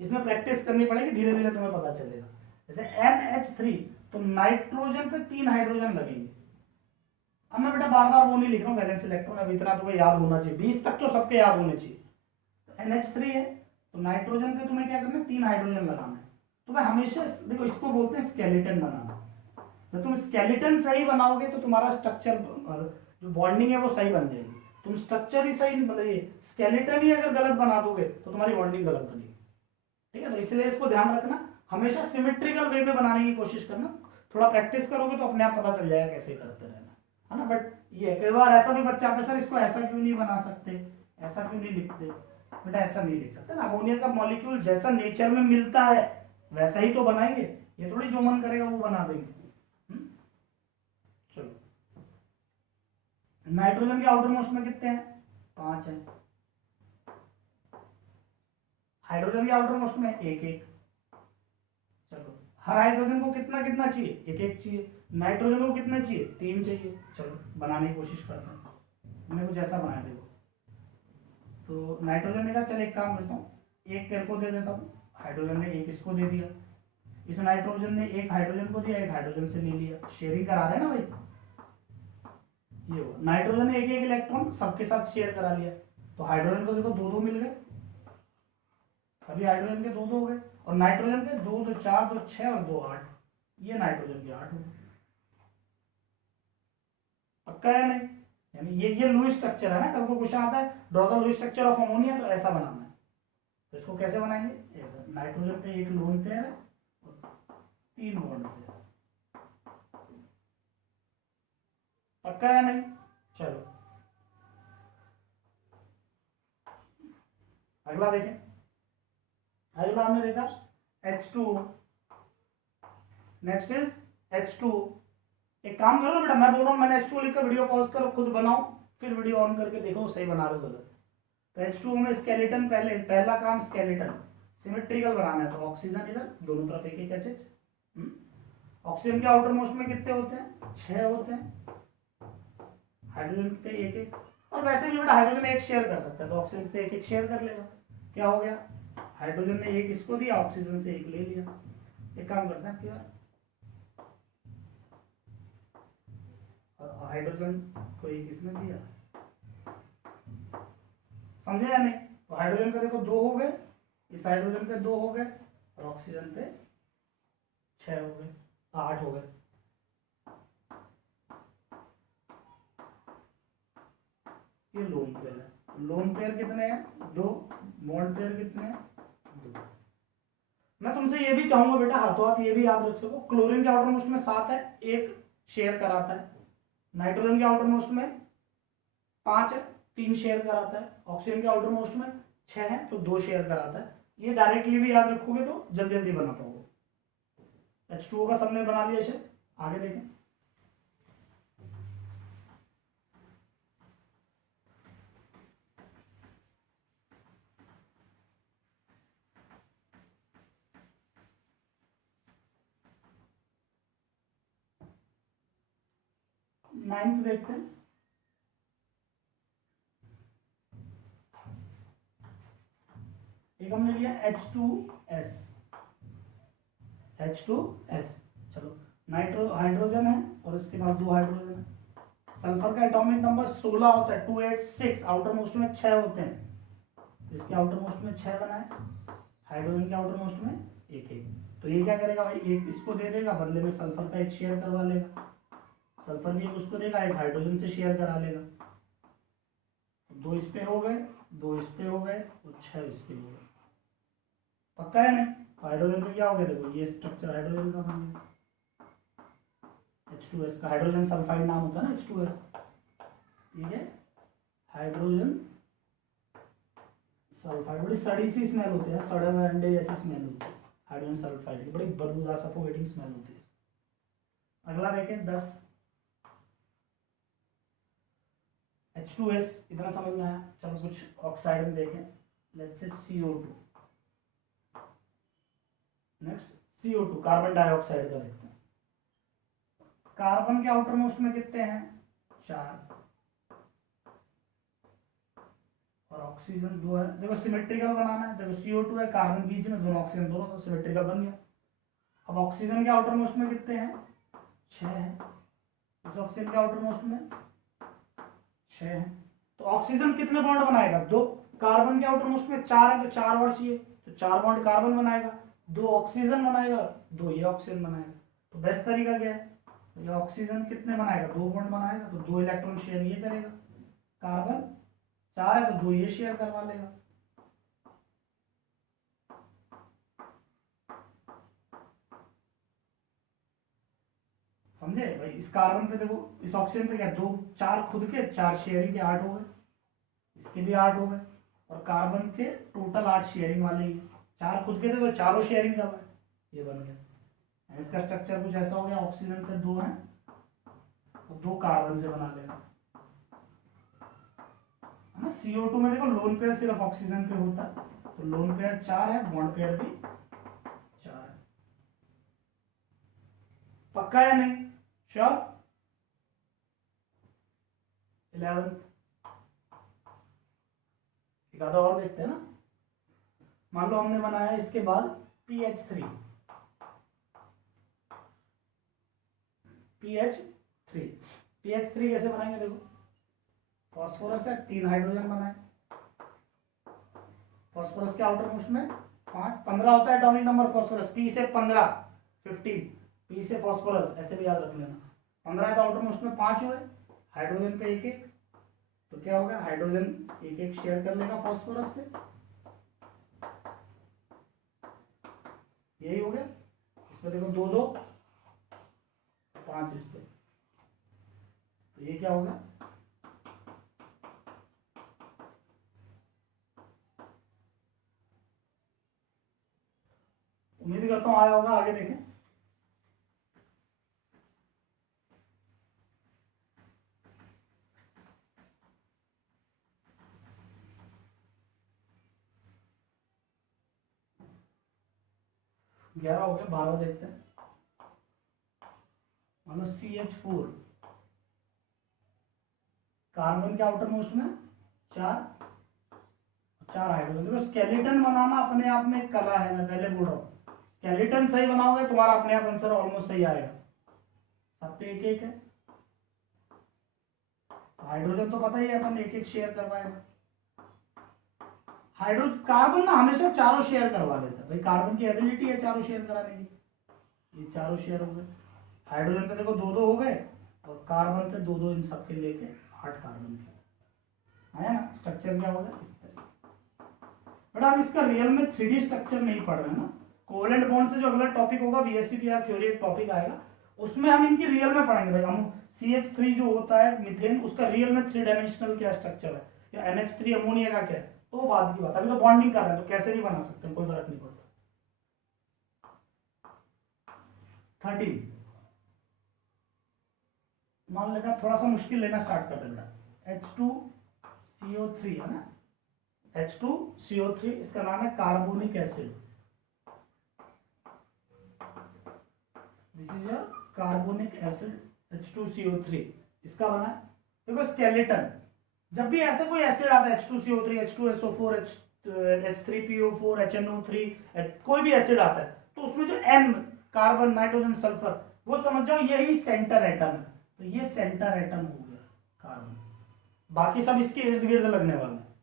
इसमें प्रैक्टिस करनी पड़ेगी, धीरे धीरे तुम्हें पता चलेगा। जैसे NH3, तो नाइट्रोजन पे 3 हाइड्रोजन लगेंगे। अब मैं बेटा बार बार वो नहीं लिख रहा हूँ वैलेंस इलेक्ट्रॉन, अब इतना तुम्हें याद होना चाहिए, 20 तक तो सबके याद होने चाहिए। तो NH3 है, तो नाइट्रोजन पे तुम्हें क्या करना है, 3 हाइड्रोजन लगाना है। तुम्हें हमेशा देखो, इसको बोलते हैं स्केलेटन बनाना। तो तुम स्केलेटन सही बनाओगे तो तुम्हारा स्ट्रक्चर जो बॉन्डिंग है वो सही बन जाएगी। तुम स्ट्रक्चर ही सही नहीं बनाइए, स्केलेटन ही अगर गलत बना दोगे तो तुम्हारी बॉन्डिंग गलत बनेगी, ठीक है। तो इसलिए इसको ध्यान रखना, हमेशा सिमेट्रिकल वे में बनाने की कोशिश करना, थोड़ा प्रैक्टिस करोगे तो अपने आप पता चल जाएगा कैसे करते रहना, है ना। बट ये कई बार ऐसा भी बच्चा आता है, सर इसको ऐसा क्यों नहीं बना सकते, ऐसा क्यों नहीं लिखते, बेटा ऐसा नहीं लिख सकते ना, अमोनिया का मॉलिक्यूल जैसा नेचर में मिलता है वैसा ही तो बनाएंगे, ये थोड़ी जो मन करेगा वो बना देंगे। चलो, नाइट्रोजन के आउटर मोस्ट में कितने हैं, 5 है, हाइड्रोजन के आउटर मोस्ट में 1 1। चलो, हर हाइड्रोजन को कितना कितना चाहिए, 1 1 चाहिए, नाइट्रोजन को कितना चाहिए, 3 चाहिए। चलो बनाने की कोशिश करते हैं, मैंने कुछ ऐसा बनाया देखो। तो नाइट्रोजन ने कहा चल एक काम करता हूँ, 1 तेरे को दे देता हूँ, हाइड्रोजन ने 1 इसको दे दिया, इस नाइट्रोजन ने 1 हाइड्रोजन को दिया, 1 हाइड्रोजन से ले लिया, शेयरिंग करा रहे हैं ना भाई, ये हो नाइट्रोजन ने 1 1 इलेक्ट्रॉन सबके साथ शेयर करा लिया, तो हाइड्रोजन को देखो 2 2 मिल गए, सभी हाइड्रोजन के 2 2 हो गए, और नाइट्रोजन के 2 2 4 2 6 और 2 8, ये नाइट्रोजन के 8 हो गए। पक्का है नहीं, यानी ये लुईस स्ट्रक्चर है ना, कल को क्वेश्चन आता है draw the Lewis structure of ammonia, तो ऐसा बनाना है। तो इसको कैसे बनाएंगे, ऐसा, नाइट्रोजन पे 1 लोन पेयर है और 3 बॉन्ड पेयर, पक्का है नहीं। चलो अगला देखें, अगला हमने देखा H2, नेक्स्ट इज H2। एक काम करो बेटा, मैं बोल रहा हूँ, मैंने H2 लिखकर वीडियो पॉज करो, खुद बनाओ, फिर वीडियो ऑन करके देखो सही बना रहे हो गलत। तो H2 में स्केलेटन, पहला काम स्केलेटन सिमेट्रिकल बनाना है, तो ऑक्सीजन इधर दोनों तरफ 1 1 एच। ऑक्सीजन के आउटर मोस्ट में कितने होते हैं, 6 होते हैं, हाइड्रोजन पे 1 1, और वैसे भी बेटा हाइड्रोजन 1 शेयर कर सकता है, तो ऑक्सीजन से 1 1 शेयर कर लेगा, क्या हो गया, हाइड्रोजन ने 1 इसको दिया, ऑक्सीजन से 1 ले लिया। एक काम करते हैं, क्या हाइड्रोजन को 1 इसने दिया, समझे या नहीं। तो हाइड्रोजन का देखो 2 हो गए, इस हाइड्रोजन पे 2 हो गए, और ऑक्सीजन पे 6 हो गए। 8 हो गए। ये लोन पेयर है। लोन पेयर कितने हैं? 2। बॉन्ड पेयर कितने हैं? 2। मैं तुमसे ये भी चाहूंगा बेटा हाथों हाथ ये भी याद रख सको, क्लोरीन के आउटर मोस्ट में 7 है, 1 शेयर कराता है। नाइट्रोजन के आउटर मोस्ट में 5 है, 3 शेयर कराता है। ऑक्सीजन के आउटर मोस्ट में 6 है तो 2 शेयर कराता है। ये डायरेक्टली भी याद रखोगे तो जल्दी जल्दी बना पाओगे। H2O का सबने बना लिया शेयर। आगे देखें। नाइन्थ देखते हैं। एक हमने लिया H2S। H2S। चलो नाइट्रो हाइड्रोजन है और इसके बाद 2 हाइड्रोजन है। सल्फर का एटॉमिक नंबर 16 होता है, 286। आउटर मोस्ट में 6 होते हैं। इसके आउटर मोस्ट में 6 बना है, हाइड्रोजन के आउटर मोस्ट में 1 तो ये क्या करेगा भाई, एक इसको दे देगा, बदले में सल्फर का 1 शेयर करवा लेगा। सल्फर भी एक उसको देगा, 1 हाइड्रोजन से शेयर करा लेगा। 2 इस पे हो गए, 2 इस पे हो गए और 6 इस पे हो गए। पक्का है नहीं? हाइड्रोजन पे क्या हो गया, देखो ये स्ट्रक्चर हाइड्रोजन का बन गया। H2S का हाइड्रोजन सल्फाइड नाम होता है ना, H2S। ठीक है, हाइड्रोजन सल्फाइड, बड़ी सड़ी सी स्मेल होती है, सड़े हुए अंडे जैसी स्मेल होती है हाइड्रोजन सल्फाइड की, बड़ी बदबूदार सफोकेटिंग स्मेल होती है। अगला देखें 10। H2S इतना समझ में आया। चलो कुछ ऑक्साइड में देखें। Let's say CO2। Next CO2 carbon dioxide का देखते हैं। कार्बन के आउटर मोस्ट में कितने हैं? 4 और ऑक्सीजन 2 है। देखो सिमेट्रिकल बनाना है। देखो CO2 है, कार्बन बीच में, दोनों ऑक्सीजन दोनों, तो सिमेट्रिकल बन गया। अब ऑक्सीजन के आउटर मोस्ट में कितने हैं? 6 है। इस ऑक्सीजन के आउटर मोस्ट में 6 है तो ऑक्सीजन कितने बॉन्ड बनाएगा? 2। कार्बन के आउटर मोस्ट में 4 है तो 4 और चाहिए, तो 4 बॉन्ड कार्बन बनाएगा, 2 ऑक्सीजन बनाएगा, 2 ये ऑक्सीजन बनाएगा। तो बेस्ट तरीका क्या है, ये ऑक्सीजन कितने बनाएगा? 2 बॉन्ड बनाएगा तो 2 इलेक्ट्रॉन शेयर ये करेगा। कार्बन 4 है तो 2 ये शेयर करवा लेगा। समझे भाई? इस कार्बन पे देखो, इस ऑक्सीजन पे क्या 2 4 खुद के, 4 शेयरिंग के 8 हो गए, इसके भी 8 हो गए, और कार्बन के टोटल 8 शेयरिंग वाले ही। 4 खुद के थे तो चारों शेयरिंग का है, ये बन गया। इसका स्ट्रक्चर कुछ ऐसा हो गया, ऑक्सीजन पे 2 है तो 2 कार्बन से बना लेगा, है ना। CO2 में देखो लोन पेयर सिर्फ ऑक्सीजन पे होता है, तो लोन पेयर 4 है, बॉन्ड पेयर भी 4 है। पक्का है नहीं? श्योर? 11 एक आधा और देखते हैं ना। मान लो हमने बनाया इसके बाद PH3। PH3 कैसे बनाएंगे? देखो फॉस्फोरस है, 3 हाइड्रोजन बनाए। फॉस्फोरस के आउटर मोस्ट में 5 15 होता है एटॉमिक नंबर फॉस्फोरस, P से 15 15, P से फॉस्फोरस, ऐसे भी याद रख लेना। 15 है तो आउटर मोस्ट में 5 हुए, हाइड्रोजन पे 1 तो क्या होगा, हाइड्रोजन 1 शेयर कर लेगा फॉस्फोरस से, यही हो गया। इसमें देखो 2 2 5 इस पे, तो ये क्या होगा, उम्मीद करता हूं आया होगा। आगे देखें। ग्यारह हो गया, 12 देखते हैं। मानो CH4, कार्बन के आउटर मोस्ट में 4 हाइड्रोजन। देखो स्केलेटन बनाना अपने आप में एक कला है, मैं पहले बोल रहा हूँ। स्केलेटन सही बनाओगे तुम्हारा अपने आप आंसर ऑलमोस्ट सही आएगा। सब पे 1 1 है, हाइड्रोजन तो पता ही है अपन 1 1 शेयर करवाएगा। हाइड्रोजन कार्बन ना हमेशा चारों शेयर करवा देता है भाई, कार्बन की एबिलिटी है चारों शेयर कराने की। ये चारों शेयर हो गए, हाइड्रोजन पे देखो 2 हो गए, और कार्बन पे 2 इन सबके लेके 8 कार्बन के आया ना। स्ट्रक्चर क्या होगा इस तरह। बट आप इसका रियल में 3D स्ट्रक्चर नहीं पढ़ रहे ना। कोवेलेंट बॉन्ड से जो अगला टॉपिक होगा VSCPR थ्योरी एक टॉपिक आएगा, उसमें हम इनकी रियल में पढ़ेंगे भाई। हम CH3 जो होता है मीथेन, उसका रियल में 3 डायमेंशनल क्या स्ट्रक्चर है, या NH3 अमोनिया का क्या है, तो बात की बात। अभी तो बॉन्डिंग कर रहे हैं तो कैसे भी बना सकते हैं, कोई फर्क नहीं पड़ता। 13 मान लेना, थोड़ा सा मुश्किल लेना स्टार्ट कर देना। H2CO3 है ना, H2CO3 इसका नाम है carbonic acid. This is your carbonic acid H2CO3, इसका बना है। देखो स्केलेटन, जब भी ऐसे कोई एसिड आता है H2CO3, H2SO4, H3PO4, HNO3, कोई भी एसिड आता है, तो उसमें जो N कार्बन, नाइट्रोजन, सल्फर, वो समझ जाओ यही सेंटर एटम है। तो ये सेंटर एटम हो गया कार्बन, बाकी सब इसके इर्द गिर्द लगने वाले हैं,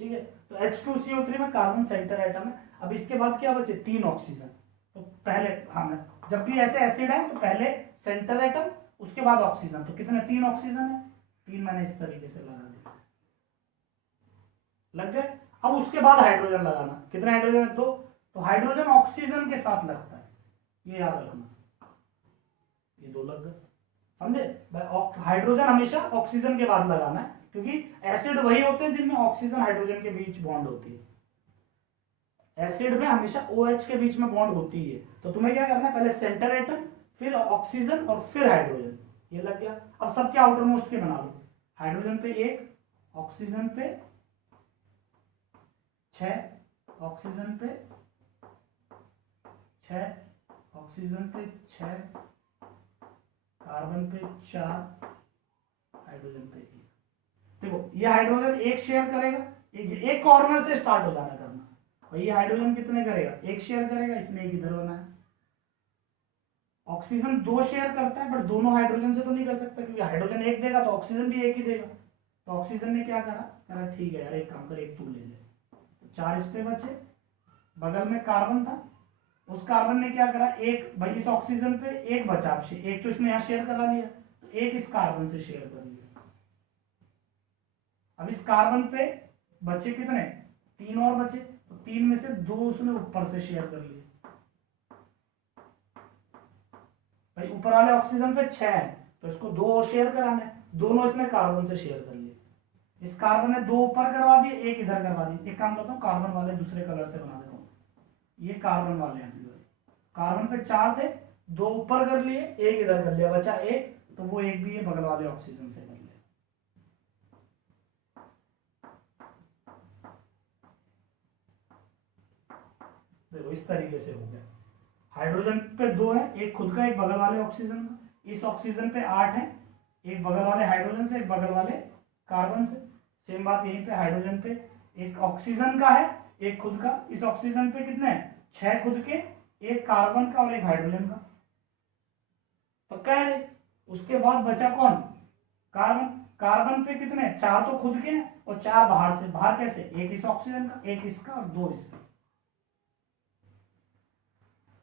ठीक है। तो H2CO3 में कार्बन सेंटर एटम है। अब इसके बाद क्या बचे, 3 ऑक्सीजन। तो पहले हाँ, जब भी ऐसे एसिड है तो पहले सेंटर एटम, उसके बाद ऑक्सीजन। तो कितने, 3 ऑक्सीजन है, 3 मैंने इस तरीके से लगा दिया, लग गए। अब उसके बाद हाइड्रोजन लगाना, कितने हाइड्रोजन है, 2। तो हाइड्रोजन ऑक्सीजन के साथ लगता है, ये याद रखना, ये 2 लग गए, समझे भाई। हाइड्रोजन हमेशा ऑक्सीजन के बाद लगाना है, क्योंकि एसिड वही होते हैं जिनमें ऑक्सीजन हाइड्रोजन के बीच बॉन्ड होती है। एसिड में हमेशा OH के बीच में बॉन्ड होती है। तो तुम्हें क्या करना है, पहले सेंटर एटम, फिर ऑक्सीजन, और फिर हाइड्रोजन, ये लग गया। अब सबके आउटर मोस्ट के बना लो। हाइड्रोजन पे 1, ऑक्सीजन पे 6, ऑक्सीजन पे 6, ऑक्सीजन पे 6, कार्बन पे 4, हाइड्रोजन पे 1। देखो ये हाइड्रोजन 1 शेयर करेगा, एक कॉर्नर से स्टार्ट हो जाना करना, और ये हाइड्रोजन कितने करेगा, 1 शेयर करेगा, इसने एक इधर बनाया। ऑक्सीजन 2 शेयर करता है, बट दोनों हाइड्रोजन से तो नहीं कर सकता, क्योंकि हाइड्रोजन 1 देगा तो ऑक्सीजन भी 1 ही देगा। तो ऑक्सीजन ने क्या करा, ठीक है यार एक काम कर, एक तू ले ले। तो 4 इस पे बचे, बगल में कार्बन था, उस कार्बन ने क्या करा, एक भाई इस ऑक्सीजन पे 1 बचा, एक तो इसने यहाँ शेयर करा लिया, तो 1 इस कार्बन से शेयर कर लिया। अब इस कार्बन पे बचे कितने, 3 और बचे, तो 3 में से 2 उसने ऊपर से शेयर कर लिए। भाई ऊपर वाले ऑक्सीजन पे 6 है, तो इसको 2 और शेयर कराना है, दोनों इसने कार्बन से शेयर कर लिए। इस कार्बन ने 2 ऊपर करवा दिए, 1 इधर करवा दिए। एक काम करता हूँ, कार्बन वाले दूसरे कलर से बना देता हूँ। ये कार्बन वाले हैं, कार्बन पे 4 थे, 2 ऊपर कर लिए, 1 इधर कर लिया, बचा 1, तो वो 1 भी ये बगल वाले ऑक्सीजन से कर लिया। देखो इस तरीके से हो गया। हाइड्रोजन पे 2 है, एक खुद का, एक बगल वाले ऑक्सीजन का। इस ऑक्सीजन पे 8 है, एक बगल वाले हाइड्रोजन से, एक बगल वाले कार्बन से। सेम बात यहीं पे, हाइड्रोजन पे एक ऑक्सीजन का है, एक खुद का। इस ऑक्सीजन पे कितने हैं, 6 खुद के, एक कार्बन का और एक हाइड्रोजन का, पक्का है। उसके बाद बचा कौन, कार्बन। कार्बन पे कितने, 4 तो खुद के हैं और 4 बाहर से। बाहर कैसे, एक इस ऑक्सीजन का, एक इसका और 2 इसका।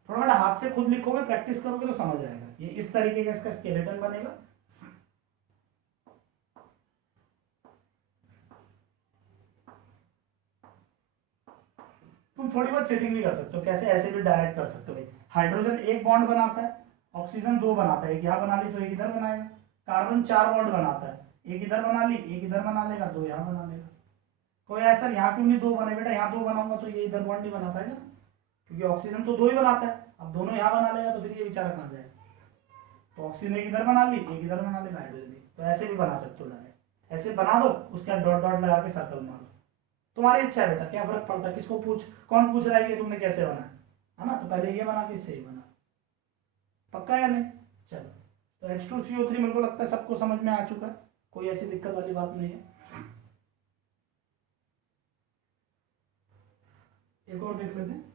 थोड़ा बड़ा हाथ से खुद लिखोगे, प्रैक्टिस करोगे तो समझ आएगा। ये इस तरीके का इसका स्केलेटन बनेगा। तुम थोड़ी बहुत चीटिंग भी कर सकते हो, कैसे, ऐसे भी डायरेक्ट कर सकते हो भाई। हाइड्रोजन 1 बॉन्ड बनाता है, ऑक्सीजन 2 बनाता है, एक यहाँ बना ली तो एक इधर बनाएगा। कार्बन 4 बॉन्ड बनाता है, एक इधर बना ली, एक इधर बना लेगा, 2 यहाँ बना लेगा। कोई ऐसा यहाँ क्यों नहीं 2 बने, बेटा यहाँ 2 बनाऊंगा तो ये इधर बॉन्ड नहीं बना पाएगा, क्योंकि ऑक्सीजन तो 2 ही बनाता है। अब दोनों यहाँ बना लेगा तो फिर ये बेचारा कहाँ जाएगा। तो ऑक्सीजन एक इधर बना ली, एक इधर बना लेगा, हाइड्रोजन। तो ऐसे भी बना सकते हो डायरेक्ट, ऐसे बना दो, उसके बाद डॉट डॉट लगा के सर्कल मारो। तुम्हारी इच्छा है बेटा, क्या फर्क पड़ता है, किसको पूछ, कौन पूछ रहा है कि तुमने कैसे बना है ना। तो पहले ये बना, फिर सही बना, पक्का है या नहीं। चलो, तो H2CO3 मेरे को लगता है सबको समझ में आ चुका है, कोई ऐसी दिक्कत वाली बात नहीं है। एक और देख लेते हैं।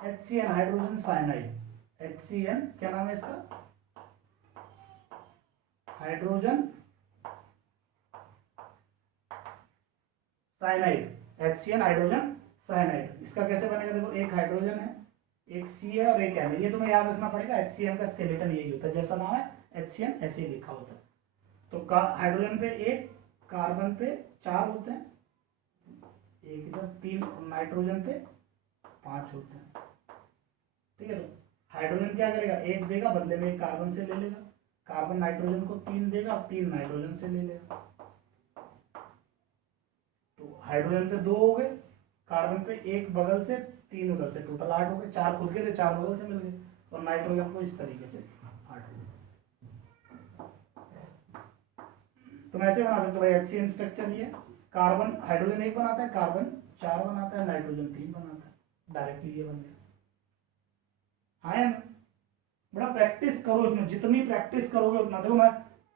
HCN हाइड्रोजन साइनाइड, HCN क्या नाम है इसका, hydrogen cyanide, HCN hydrogen cyanide. इसका कैसे बनेगा, देखो एक हाइड्रोजन है, एक सी है और एक एम है, ये तुम्हें याद रखना पड़ेगा। HCl का स्केलेटन यही होता है, जैसा नाम है HCl ऐसे ही लिखा होता है। तो हाइड्रोजन पे एक, कार्बन पे 4 होते हैं, एक इधर 3, और नाइट्रोजन पे 5 होते हैं। ठीक है, तो हाइड्रोजन क्या करेगा, एक देगा, बदले में एक कार्बन से ले लेगा, कार्बन नाइट्रोजन को 3 देगा और 3 नाइट्रोजन से ले लेगा। तो हाइड्रोजन पे 2 हो गए, कार्बन पे एक बगल से 3 उधर से, टोटल 8 हो गए। 4 खुद के थे, 4 बगल से मिल गए, और नाइट्रोजन को इस तरीके से 8 हो गए। तुम ऐसे बना सकते हो भाई, HCl स्ट्रक्चर ये कार्बन हाइड्रोजन एक बनाता है, कार्बन 4 बनाता है, नाइट्रोजन 3 बनाता है, डायरेक्टली ये बन गया। हाँ है ना, बड़ा प्रैक्टिस करो इसमें, जितनी प्रैक्टिस करोगे उतना। देखो मैं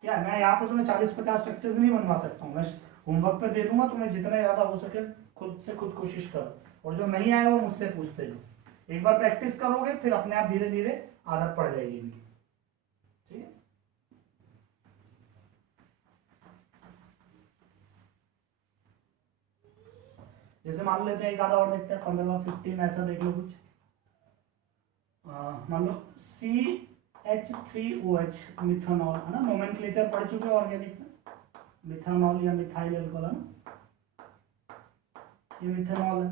क्या, मैं यहाँ पे तुम्हें 40-50 स्ट्रक्चर्स नहीं बनवा सकता हूँ, मैं होमवर्क पे दे दूंगा, तुम्हें जितना ज्यादा हो सके खुद से खुद कोशिश करो, और जो नहीं आए वो मुझसे पूछते जाओ। एक बार प्रैक्टिस करोगे फिर अपने आप धीरे धीरे आदत पड़ जाएगी इनकी। ठीक है, जैसे मान लेते हैं एक आधा और देखते हैं, 15-15 ऐसा देख लो कुछ। मान लो CH3OH मिथानॉल है ना, नोमेनक्लेचर पढ़ चुके ऑर्गेनिक में, मिथानॉल या मिथाइल अल्कोहल है ना, ये मिथानॉल है।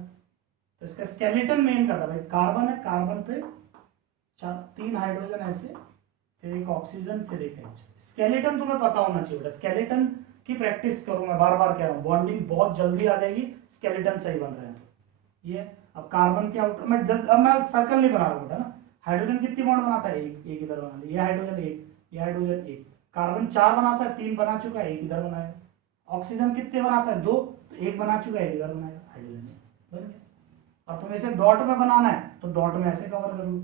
तो इसका स्केलेटन मेन करता है भाई, कार्बन है, कार्बन पे 3 हाइड्रोजन ऐसे, फिर एक ऑक्सीजन, फिर एक H। स्केलेटन तुम्हें पता होना चाहिए बेटा, स्केलेटन की प्रैक्टिस करो, मैं बार बार कह रहा हूँ, बॉन्डिंग बहुत जल्दी आ जाएगी, स्केलेटन सही बन रहे हैं तो। ये अब कार्बन के आउटर में अब मैं सर्कल नहीं बना रहा हूँ ना, हाइड्रोजन कितनी बॉन्ड बनाता है, एक इधर बना लिया, ये हाइड्रोजन एक, ये हाइड्रोजन एक, कार्बन 4 बनाता है, 3 बना चुका है, एक इधर बनाएगा। ऑक्सीजन कितने बनाता है, 2, तो एक बना चुका है, एक इधर बनाएगा, हाइड्रोजन बन गया। अब तुम्हें इसे डॉट में बनाना है तो डॉट में ऐसे कवर कर लो,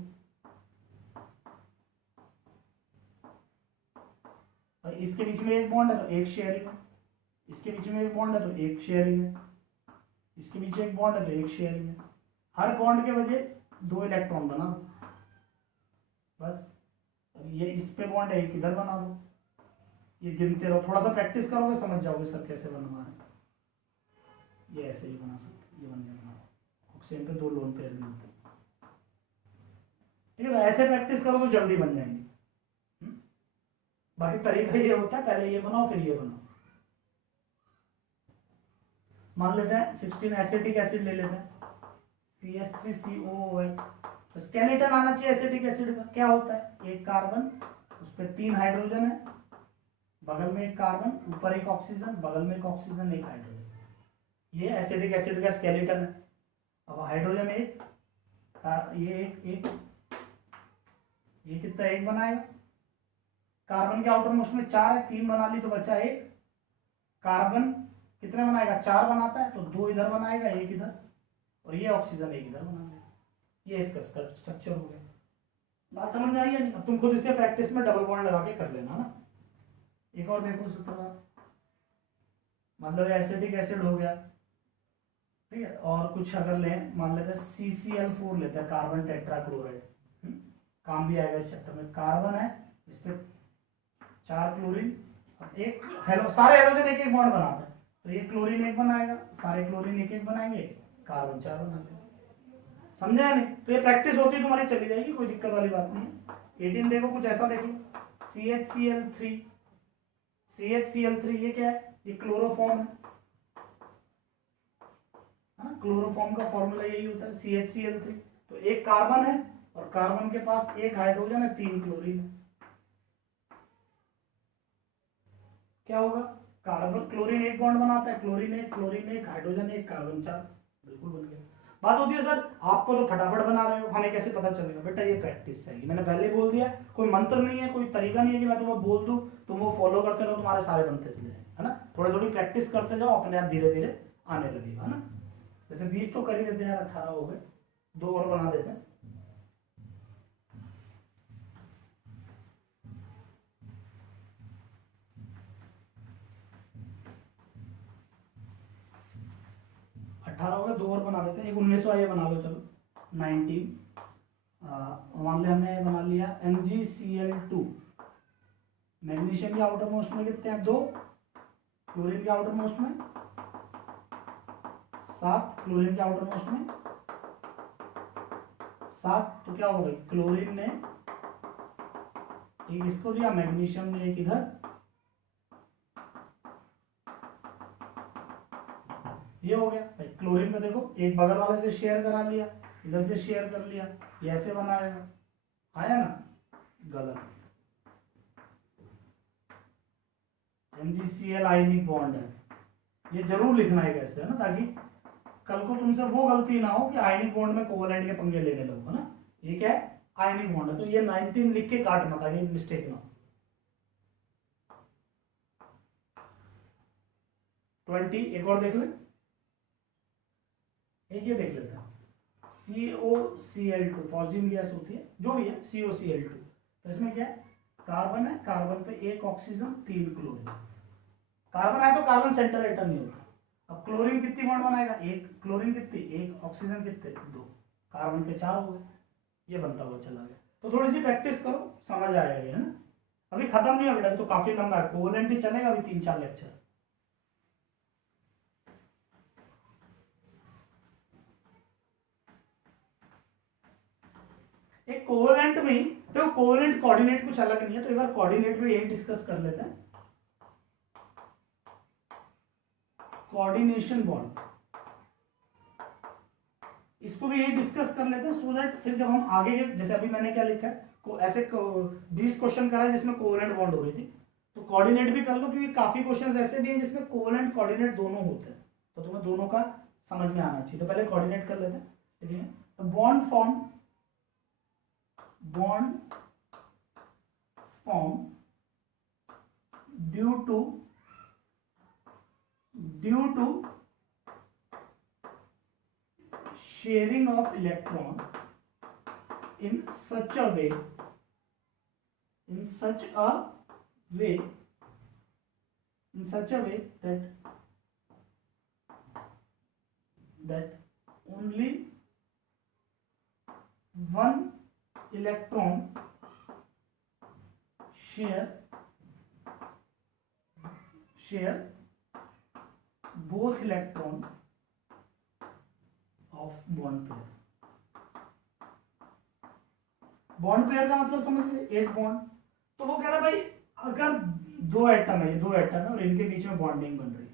और इसके बीच में एक बॉन्ड है तो एक शेयरिंग है, इसके बीच में एक बॉन्ड है तो एक शेयरिंग है, इसके बीच एक बॉन्ड है तो एक शेयरिंग है। हर बॉन्ड के वजह 2 इलेक्ट्रॉन बना दो बस। अब ये इस पे बॉन्ड है, एक इधर बना दो, ये गिनते रहो, थोड़ा सा प्रैक्टिस करोगे समझ जाओगे सब कैसे बनवा है। ये ऐसे ही बना सकते, ये बन गया, ऑक्सीजन पे 2 लोन पेयर मिलते हैं। ठीक है, तो ऐसे प्रैक्टिस करो तो जल्दी बन जाएंगे। बाकी तरीका ये होता है, पहले ये बनाओ फिर ये बनाओ। मान लेते हैं 16 एसिटिक एसिड ले लेते हैं, CH3COOH। तो स्केलेटन आना चाहिए एसिटिक एसिड का, क्या होता है, एक कार्बन, उस पर 3 हाइड्रोजन है, बगल में एक कार्बन, ऊपर एक ऑक्सीजन, बगल में एक ऑक्सीजन, एक हाइड्रोजन। ये एसिटिक एसिड का स्केलेटन है। अब हाइड्रोजन एक, ये एक, ये कितना, एक बनाएगा। कार्बन के आउटर मोस्ट में 4 है, 3 बना ली तो बचा एक। कार्बन कितने बनाएगा, 4 बनाता है तो 2 इधर बनाएगा, एक इधर, और ये ऑक्सीजन एक इधर बनाएगा। ये इसका स्ट्रक्चर हो गया। बात समझ में आई है नहीं? अब तुम खुद इसे प्रैक्टिस में डबल बॉन्ड लगा के कर लेना ना। एक और देखो सूत्र, मान लो एसिटिक एसिड हो गया, ठीक है, और कुछ अगर लें, मान लेते हैं CCl4 लेते हैं, कार्बन टेट्राक्लोराइड, काम भी आएगा इस चैप्टर में। कार्बन है, इस पे 4 क्लोरीन, एक हेलो, सारे हेलोजन एक एक बॉन्ड बनाते हैं, तो ये क्लोरीन एक बनाएगा, सारे क्लोरीन एक एक बनाएंगे, कार्बन 4 बनाएंगे। समझा या नहीं? तो ये प्रैक्टिस होती तुम्हारी चली जाएगी, कोई दिक्कत वाली बात नहीं है। 18 देखो कुछ ऐसा देख लो, CHCl3, CHCl3 ये क्या है, ये क्लोरोफॉर्म है, क्लोरोफॉर्म का फॉर्मूला यही होता है CHCl3। तो एक कार्बन है और कार्बन के पास एक हाइड्रोजन है, 3 क्लोरीन है, क्या होगा, कार्बन क्लोरीन एक बॉन्ड बनाता है, क्लोरीन एक, हाइड्रोजन एक, कार्बन 4, बिल्कुल बन गया। बात होती है सर आपको तो फटाफट बना रहे हो, हमें कैसे पता चलेगा, बेटा ये प्रैक्टिस चाहिए, मैंने पहले ही बोल दिया, कोई मंत्र नहीं है, कोई तरीका नहीं है कि मैं तुम्हें बोल दूं तुम वो फॉलो करते रहो, तुम्हारे सारे बनते चले जाए, है ना। थोड़ी थोड़ी प्रैक्टिस करते जाओ, अपने आप धीरे धीरे आने लगेगा, है ना। जैसे 20 तो कर ही देते हैं यार, 18 हो गए, 2 और बना देते हैं। हो गए, 2 और बना देते हैं, एक 19 ये बना लो, चलो 19। मान लिया हमने बना लिया MgCl2, मैग्नीशियम के आउटर मोस्ट में कितने हैं, 2, क्लोरीन के आउटर मोस्ट में 7, क्लोरीन के आउटर मोस्ट में 7, तो क्या होगा भाई, क्लोरीन ने एक इसको दिया, मैग्नीशियम ने एक इधर, ये हो गया भाई। क्लोरीन का देखो एक बगल वाले से शेयर करा लिया, इधर से शेयर कर लिया, ये ऐसे बनाएगा, आया ना, गलत। MgCl आयनिक बॉन्ड है, ये जरूर लिखना है कैसे, है ना, ताकि कल को तुमसे वो गलती ना हो कि आयनिक बॉन्ड में कोवैलेंट के पंगे लेने लगो, है ना। ये क्या है, आयनिक बॉन्ड है, तो ये 19 लिख के काटना ताकि मिस्टेक ना हो। 20 एक और देख ले, एक ये देख लेते हैं, COCl2 पॉजिटिव गैस होती है, जो भी है COCl2, तो इसमें क्या है, कार्बन है, कार्बन पे एक ऑक्सीजन 3 क्लोरीन, कार्बन आए तो कार्बन सेंटर एटम नहीं होता। अब क्लोरीन कितनी बॉन्ड बनाएगा, एक, क्लोरीन कितनी, एक, ऑक्सीजन कितने, 2, कार्बन के 4 हो गए, ये बनता हुआ चला गया। तो थोड़ी सी प्रैक्टिस करो, समझ आएगा ये, है ना। अभी खत्म नहीं है बेटा, तो काफी लंबा है, कोवैलेंट ही चलेगा अभी 3-4 लेक्चर। एक कोवैलेंट में तो कोवैलेंट कोऑर्डिनेट कुछ अलग नहीं है, तो एक बार कोऑर्डिनेट में यही डिस्कस कर लेते हैं। कोऑर्डिनेशन बॉन्ड, इसको भी यही डिस्कस कर लेते हैं, सो दैट फिर जब हम आगे के, जैसे अभी मैंने क्या लिखा है, ऐसे 20 क्वेश्चन करा है जिसमें कोवैलेंट बॉन्ड हो रही थी, तो कोऑर्डिनेट भी कर लो, क्योंकि काफी क्वेश्चंस ऐसे भी हैं जिसमें कोवैलेंट कोऑर्डिनेट दोनों होते हैं, तो तुम्हें दोनों का समझ में आना चाहिए। तो पहले कोऑर्डिनेट कर लेते हैं, ठीक है। तो bond form due to sharing of electron in such a way that only one electron share both electron of bond pair. Bond pair का मतलब समझ गए, एक बॉन्ड, तो वो कह रहा है भाई अगर 2 एटम है, ये 2 एटम है और इनके बीच में बॉन्डिंग बन रही है,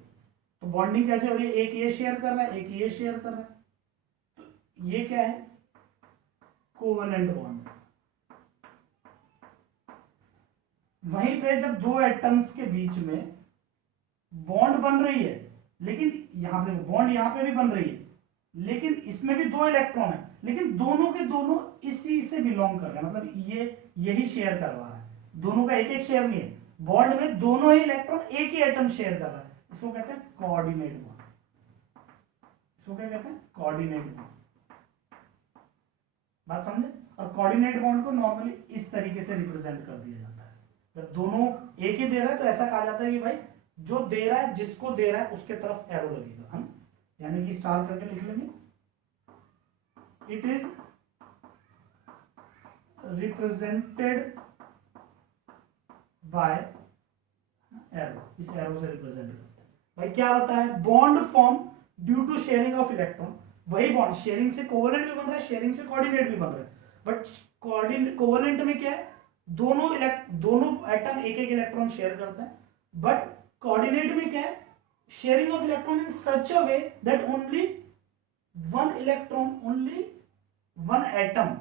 तो बॉन्डिंग कैसे हो रही है, एक ये शेयर कर रहा है, एक ये शेयर कर रहा है, तो ये क्या है, कोवैलेंट बॉन्ड। वहीं पे जब 2 एटम्स के बीच में बॉन्ड बन रही है, लेकिन यहां पे बॉन्ड यहां पे भी बन रही है, लेकिन इसमें भी 2 इलेक्ट्रॉन है, लेकिन दोनों के दोनों इसी से बिलोंग कर रहे हैं, मतलब ये यही शेयर करवा रहा है, दोनों का एक एक शेयर नहीं है, बॉन्ड में दोनों ही इलेक्ट्रॉन एक ही एटम शेयर कर रहा है, इसको कहते हैं कोऑर्डिनेट बॉन्ड। इसको क्या कहते हैं, कोऑर्डिनेट बॉन्ड। बात समझे। और कोऑर्डिनेट बॉन्ड को नॉर्मली इस तरीके से रिप्रेजेंट कर दिया जाता है, जब दोनों एक ही दे रहा है तो ऐसा कहा जाता है कि भाई जो दे रहा है, जिसको दे रहा है उसके तरफ एरो लगेगा, हम यानी कि स्टार करके लिख लेंगे, it is represented by arrow, इस एरो से रिप्रेजेंट करते हैं। भाई क्या होता है, bond form due to sharing of electron, वही बॉन्ड शेयरिंग से कोवैलेंट भी बन रहा है, शेयरिंग से कोऑर्डिनेट भी बन रहा है, बट कोवैलेंट में क्या है, दोनों एटम एक एक इलेक्ट्रॉन शेयर करते हैं, बट कोऑर्डिनेट में क्या है, sharing of electron in such a way that only one electron, only one atom,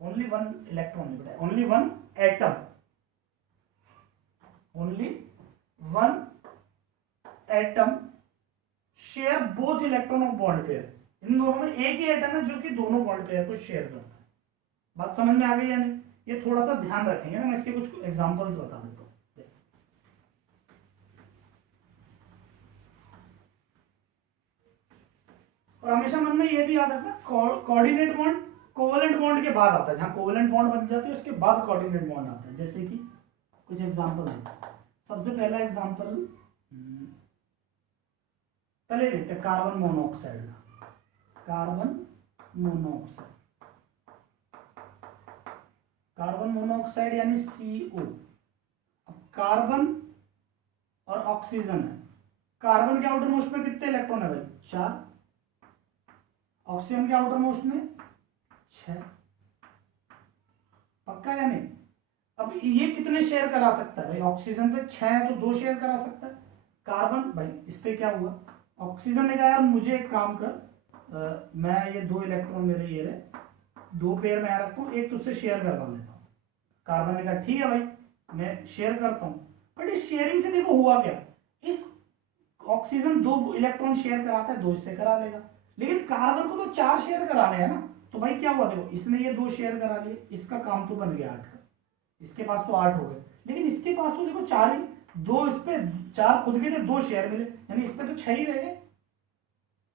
only one electron, only one atom, only one atom share both electron of bond pair। इन दोनों में एक ही atom है जो कि दोनों बॉन्ड पेयर को share करता है। बात समझ में आ गई या नहीं, ये थोड़ा सा ध्यान रखेंगे ना, मैं इसके कुछ एग्जांपल्स बता देता हूं। और हमेशा मन में ये भी याद रखना, कोऑर्डिनेट बॉन्ड कोवैलेंट बॉन्ड के बाद आता है, जहां कोवैलेंट बॉन्ड बन जाती है उसके बाद कोऑर्डिनेट बॉन्ड आता है। जैसे कि कुछ एग्जांपल है, सबसे पहला एग्जांपल पहले देखते हैं, कार्बन मोनोऑक्साइड। कार्बन मोनोऑक्साइड यानी CO। अब कार्बन और ऑक्सीजन है, कार्बन के आउटर मोस्ट में कितने इलेक्ट्रॉन है भाई? 4। ऑक्सीजन के आउटर मोस्ट में 6। पक्का या नहीं? अब ये कितने शेयर करा सकता है भाई? ऑक्सीजन पे 6 है तो 2 शेयर करा सकता है। कार्बन भाई इस पे क्या हुआ, ऑक्सीजन ने कहा यार मुझे एक काम कर, मैं ये 2 इलेक्ट्रॉन मेरे ये रहे, 2 पेयर मैं रखता हूँ, एक तुझसे शेयर करवा लेता हूँ। कार्बन ने कहा ठीक है भाई मैं शेयर करता हूँ। बट इस शेयरिंग से देखो हुआ क्या, इस ऑक्सीजन 2 इलेक्ट्रॉन शेयर कराता है, 2 इससे करा लेगा, लेकिन कार्बन को तो 4 शेयर कराने हैं ना। तो भाई क्या हुआ देखो, इसने ये 2 शेयर करा लिए, इसका काम तो बन गया 8 का, इसके पास तो 8 हो गए, लेकिन इसके पास तो देखो 4 ही, 2 इस पे 4 खुद के थे, 2 शेयर मिले, यानी इस पे तो 6 ही रह गए,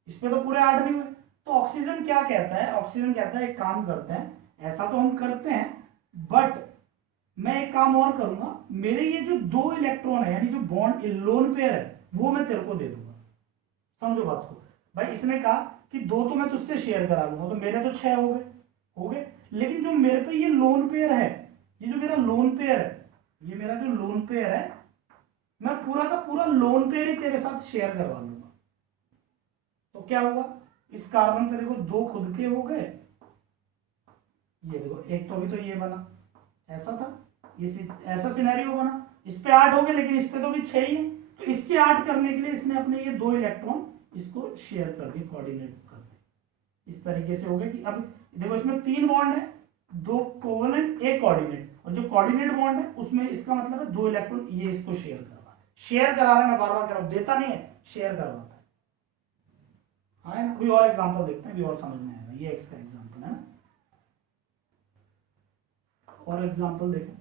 इस पे तो पूरे 8 नहीं हुए। तो ऑक्सीजन क्या कहता है, ऑक्सीजन कहता है एक काम करते हैं, ऐसा तो हम करते हैं बट मैं एक काम और करूंगा, मेरे ये जो 2 इलेक्ट्रॉन है यानी जो बॉन्ड लोन पेयर है वो मैं तेरे को दे दूंगा। समझो बात को भाई, इसने कहा कि 2 तो मैं तुझसे शेयर करा लूंगा, तो मेरे तो 6 हो गए, लेकिन जो मेरे पे ये लोन पेयर है, ये जो मेरा लोन पेयर है, ये मेरा जो लोन पेयर है, मैं पूरा का पूरा लोन पेयर ही तेरे साथ शेयर करवा लूंगा। तो क्या हुआ, इस कार्बन पे देखो 2 खुद के हो गए, ये देखो एक तो अभी तो ये बना, ऐसा था, ये ऐसा सिनेरियो बना, इस पे 8 हो गए लेकिन इस पे तो भी 6 ही है, तो इसके 8 करने के लिए इसने अपने ये 2 इलेक्ट्रॉन इसको शेयर कर दिए, कोऑर्डिनेट कर दिए, इस तरीके से हो गया कि अब देखो इसमें 3 बॉन्ड है, 2 कोवेलेंट 1 कोऑर्डिनेट, और जो कोऑर्डिनेट बॉन्ड है उसमें इसका मतलब है 2 इलेक्ट्रॉन ये इसको शेयर करवा, शेयर करा रहा है, मैं बार बार कह रहा हूं, देता नहीं है, शेयर करवाता है। हाँ ना, कोई और एग्जांपल देखते हैं, भी और समझ में आएगा, ये एक्स का एग्जांपल है ना, और एग्जांपल देखो,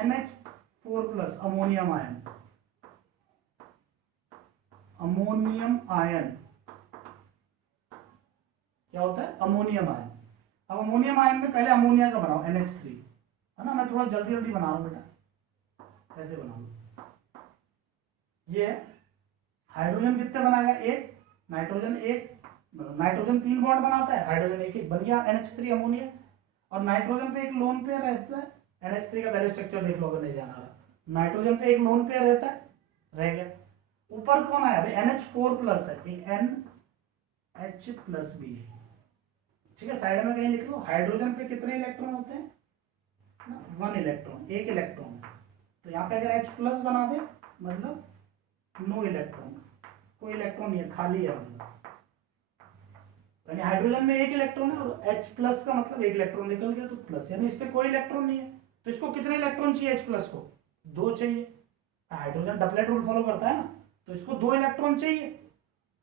NH4+ ammonium ion, ammonium ion क्या होता है, अमोनियम आयन। अब अमोनियम आयन में पहले अमोनिया का बनाओ NH3, है ना, मैं थोड़ा जल्दी जल्दी बना रहा हूं बेटा, कैसे बनाऊंगा, ये हाइड्रोजन कितने बनाएगा, 1, नाइट्रोजन 1, नाइट्रोजन 3 बॉन्ड बनाता है, हाइड्रोजन 1 बन गया NH3 अमोनिया, और नाइट्रोजन पे एक लोन पेयर रहता है, NH3 का पहले स्ट्रक्चर देख लो अगर नहीं जाना रहा, नाइट्रोजन पे एक लोन पेयर रहता है, रह गया, ऊपर कौन आया भाई, NH4+ है, एक NH+B, ठीक है, साइड में कहीं लिख लो, हाइड्रोजन पे कितने इलेक्ट्रॉन होते हैं, 1 इलेक्ट्रॉन, 1 इलेक्ट्रॉन, तो यहाँ पे अगर H+ बना दे मतलब नो इलेक्ट्रॉन, कोई इलेक्ट्रॉन नहीं है, खाली है, मतलब यानी हाइड्रोजन में 1 इलेक्ट्रॉन है और H+ का मतलब 1 इलेक्ट्रॉन निकल गया तो प्लस, यानी इस पे कोई इलेक्ट्रॉन नहीं है, तो इसको कितने इलेक्ट्रॉन चाहिए H+ को, 2 चाहिए, हाइड्रोजन डबलेट रूल फॉलो करता है ना, तो इसको 2 इलेक्ट्रॉन चाहिए,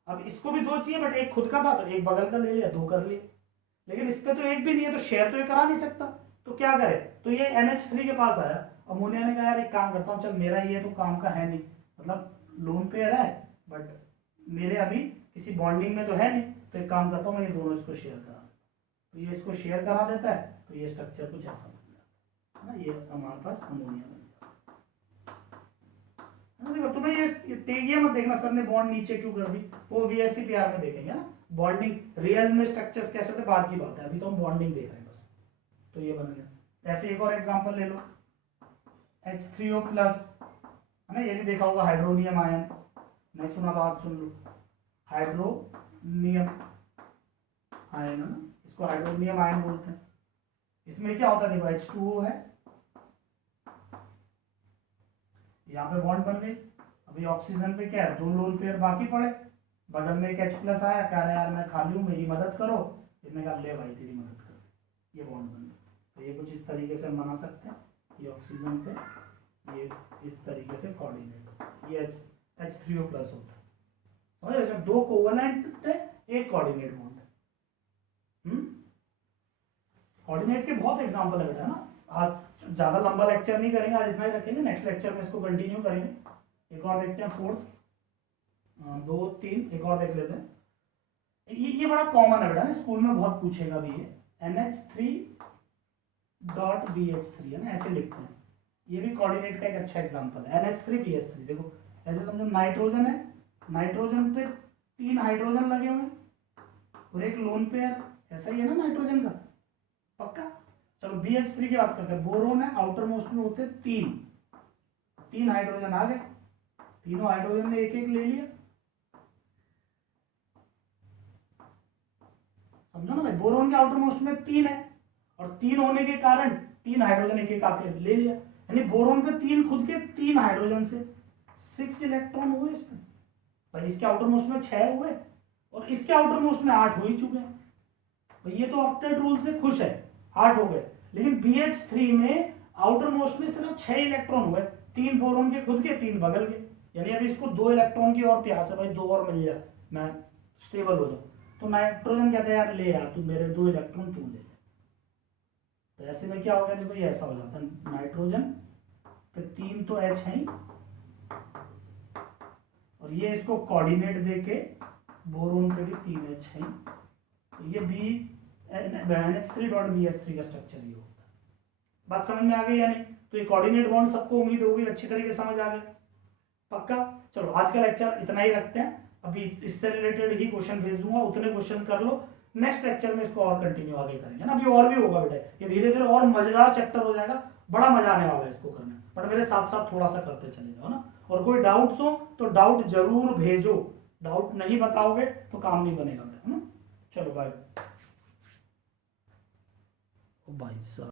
अब इसको भी 2 चाहिए बट एक खुद का था तो एक बगल का ले लिया, 2 कर लिए, लेकिन इस पे तो एक भी नहीं है तो शेयर तो ये करा नहीं सकता, तो क्या करे, तो ये NH3 के पास आया, अमोनिया ने कहा यार एक काम करता हूँ, चल मेरा ये तो काम का है नहीं, मतलब लोन पेयर है बट मेरे अभी किसी बॉन्डिंग में तो है नहीं, तो एक काम करता हूँ मैं ये दोनों इसको शेयर करा, तो ये इसको शेयर करा देता है, तो ये स्ट्रक्चर कुछ ऐसा बन जाता है ना, ये हमारे पास अमोनिया बन जाता है। देखो तुम्हें ये मत देखना सर ने बॉन्ड नीचे क्यों कर दी, वो VSEPR में देखेंगे ना, बॉन्डिंग रियल में स्ट्रक्चर्स कैसे होते बाद की बात है, अभी तो हम बॉन्डिंग देख रहे हैं बस, तो ये बन गया। ऐसे एक और एग्जांपल ले लो, H3O+, है ना, ये भी देखा होगा, हाइड्रोनियम आयन, नहीं सुना तो आज सुन लो, हाइड्रोनियम आयन है ना, इसको हाइड्रोनियम आयन बोलते हैं, इसमें क्या होता है देखो, H2O है, यहाँ पे बॉन्ड बन गई, अभी ऑक्सीजन पे क्या है, 2 लोन पेयर बाकी पड़े, बगल में एक H+ आया, कह रहा है यार मैं खाली हूँ मेरी मदद करो, इसने कहा ले भाई तेरी मदद कर, ये बॉन्ड बन गया, तो ये कुछ इस तरीके से बना सकते हैं, ये ऑक्सीजन पे ये इस तरीके से कोऑर्डिनेट, ये H3O+ होता है, समझ रहे, 2 कोवेलेंट है, 1 कोऑर्डिनेट बॉन्ड है। कोऑर्डिनेट के बहुत एग्जांपल है बेटा ना, आज ज्यादा लंबा लेक्चर नहीं करेंगे, आज इतना ही रखेंगे, नेक्स्ट लेक्चर में इसको कंटिन्यू करेंगे। एक और देखते हैं, 4th, 2 3 एक और देख लेते हैं, ये बड़ा कॉमन है बेटा ना, स्कूल में बहुत पूछेगा भी, ये NH3.BH3 है ना, ऐसे लिखते हैं, ये भी कोऑर्डिनेट का एक अच्छा एग्जांपल है, NH3BH3, देखो ऐसे समझो, नाइट्रोजन है, नाइट्रोजन पे 3 हाइड्रोजन लगे हुए और एक लोन पेयर, ऐसा ही है ना नाइट्रोजन का, पक्का। चलो BH3 की बात करते हैं, बोरोन है, आउटर मोस्ट में होते 3 हाइड्रोजन आ गए, तीनों हाइड्रोजन ने एक एक ले लिया, समझो ना भाई। बोरोन के आउटर मोस्ट में 3 है और 3 होने के कारण 3 हाइड्रोजन एक एक आके ले लिया, यानी बोरोन पे 3 खुद के 3 हाइड्रोजन से 6 इलेक्ट्रॉन हुए इसमें भाई। इसके आउटर मोस्ट में 6 हुए और इसके आउटर मोस्ट में 8 हो ही चुके हैं भाई। ये तो ऑक्टेट रूल से खुश है, 8 हो गए। लेकिन BH3 में आउटर मोस्ट में सिर्फ 6 इलेक्ट्रॉन हुए, 3 बोरोन के खुद के 3 बगल के, यानी अभी इसको 2 इलेक्ट्रॉन की और प्यास है भाई, 2 और मिल जाए मैं स्टेबल हो जाऊं। तो नाइट्रोजन कहता है यार ले यार तू मेरे 2 इलेक्ट्रॉन तू ले। तो ऐसे में क्या हो गया, देखो ये ऐसा हो जाता है, नाइट्रोजन पे 3 तो H है ही और ये इसको कोऑर्डिनेट देके बोरोन पे भी 3 H है। तो ये NH3.BH3 का स्ट्रक्चर ये होता है। बात समझ में आ गई या नहीं? तो ये कोऑर्डिनेट बॉन्ड सबको उम्मीद होगी अच्छी तरीके से समझ आ गया, पक्का। चलो आज का लेक्चर इतना ही रखते हैं, अभी इससे रिलेटेड ही क्वेश्चन भेज दूंगा, उतने क्वेश्चन कर लो। नेक्स्ट लेक्चर में इसको और कंटिन्यू आगे करेंगे ना, अभी और भी होगा बेटा, ये धीरे धीरे और मजेदार चैप्टर हो जाएगा, बड़ा मजा आने वाला है इसको करने में। बट मेरे साथ साथ थोड़ा सा करते चले जाओ ना, और कोई डाउट्स हो तो डाउट जरूर भेजो, डाउट नहीं बताओगे तो काम नहीं बनेगा, है ना। चलो बाय। भाई साहब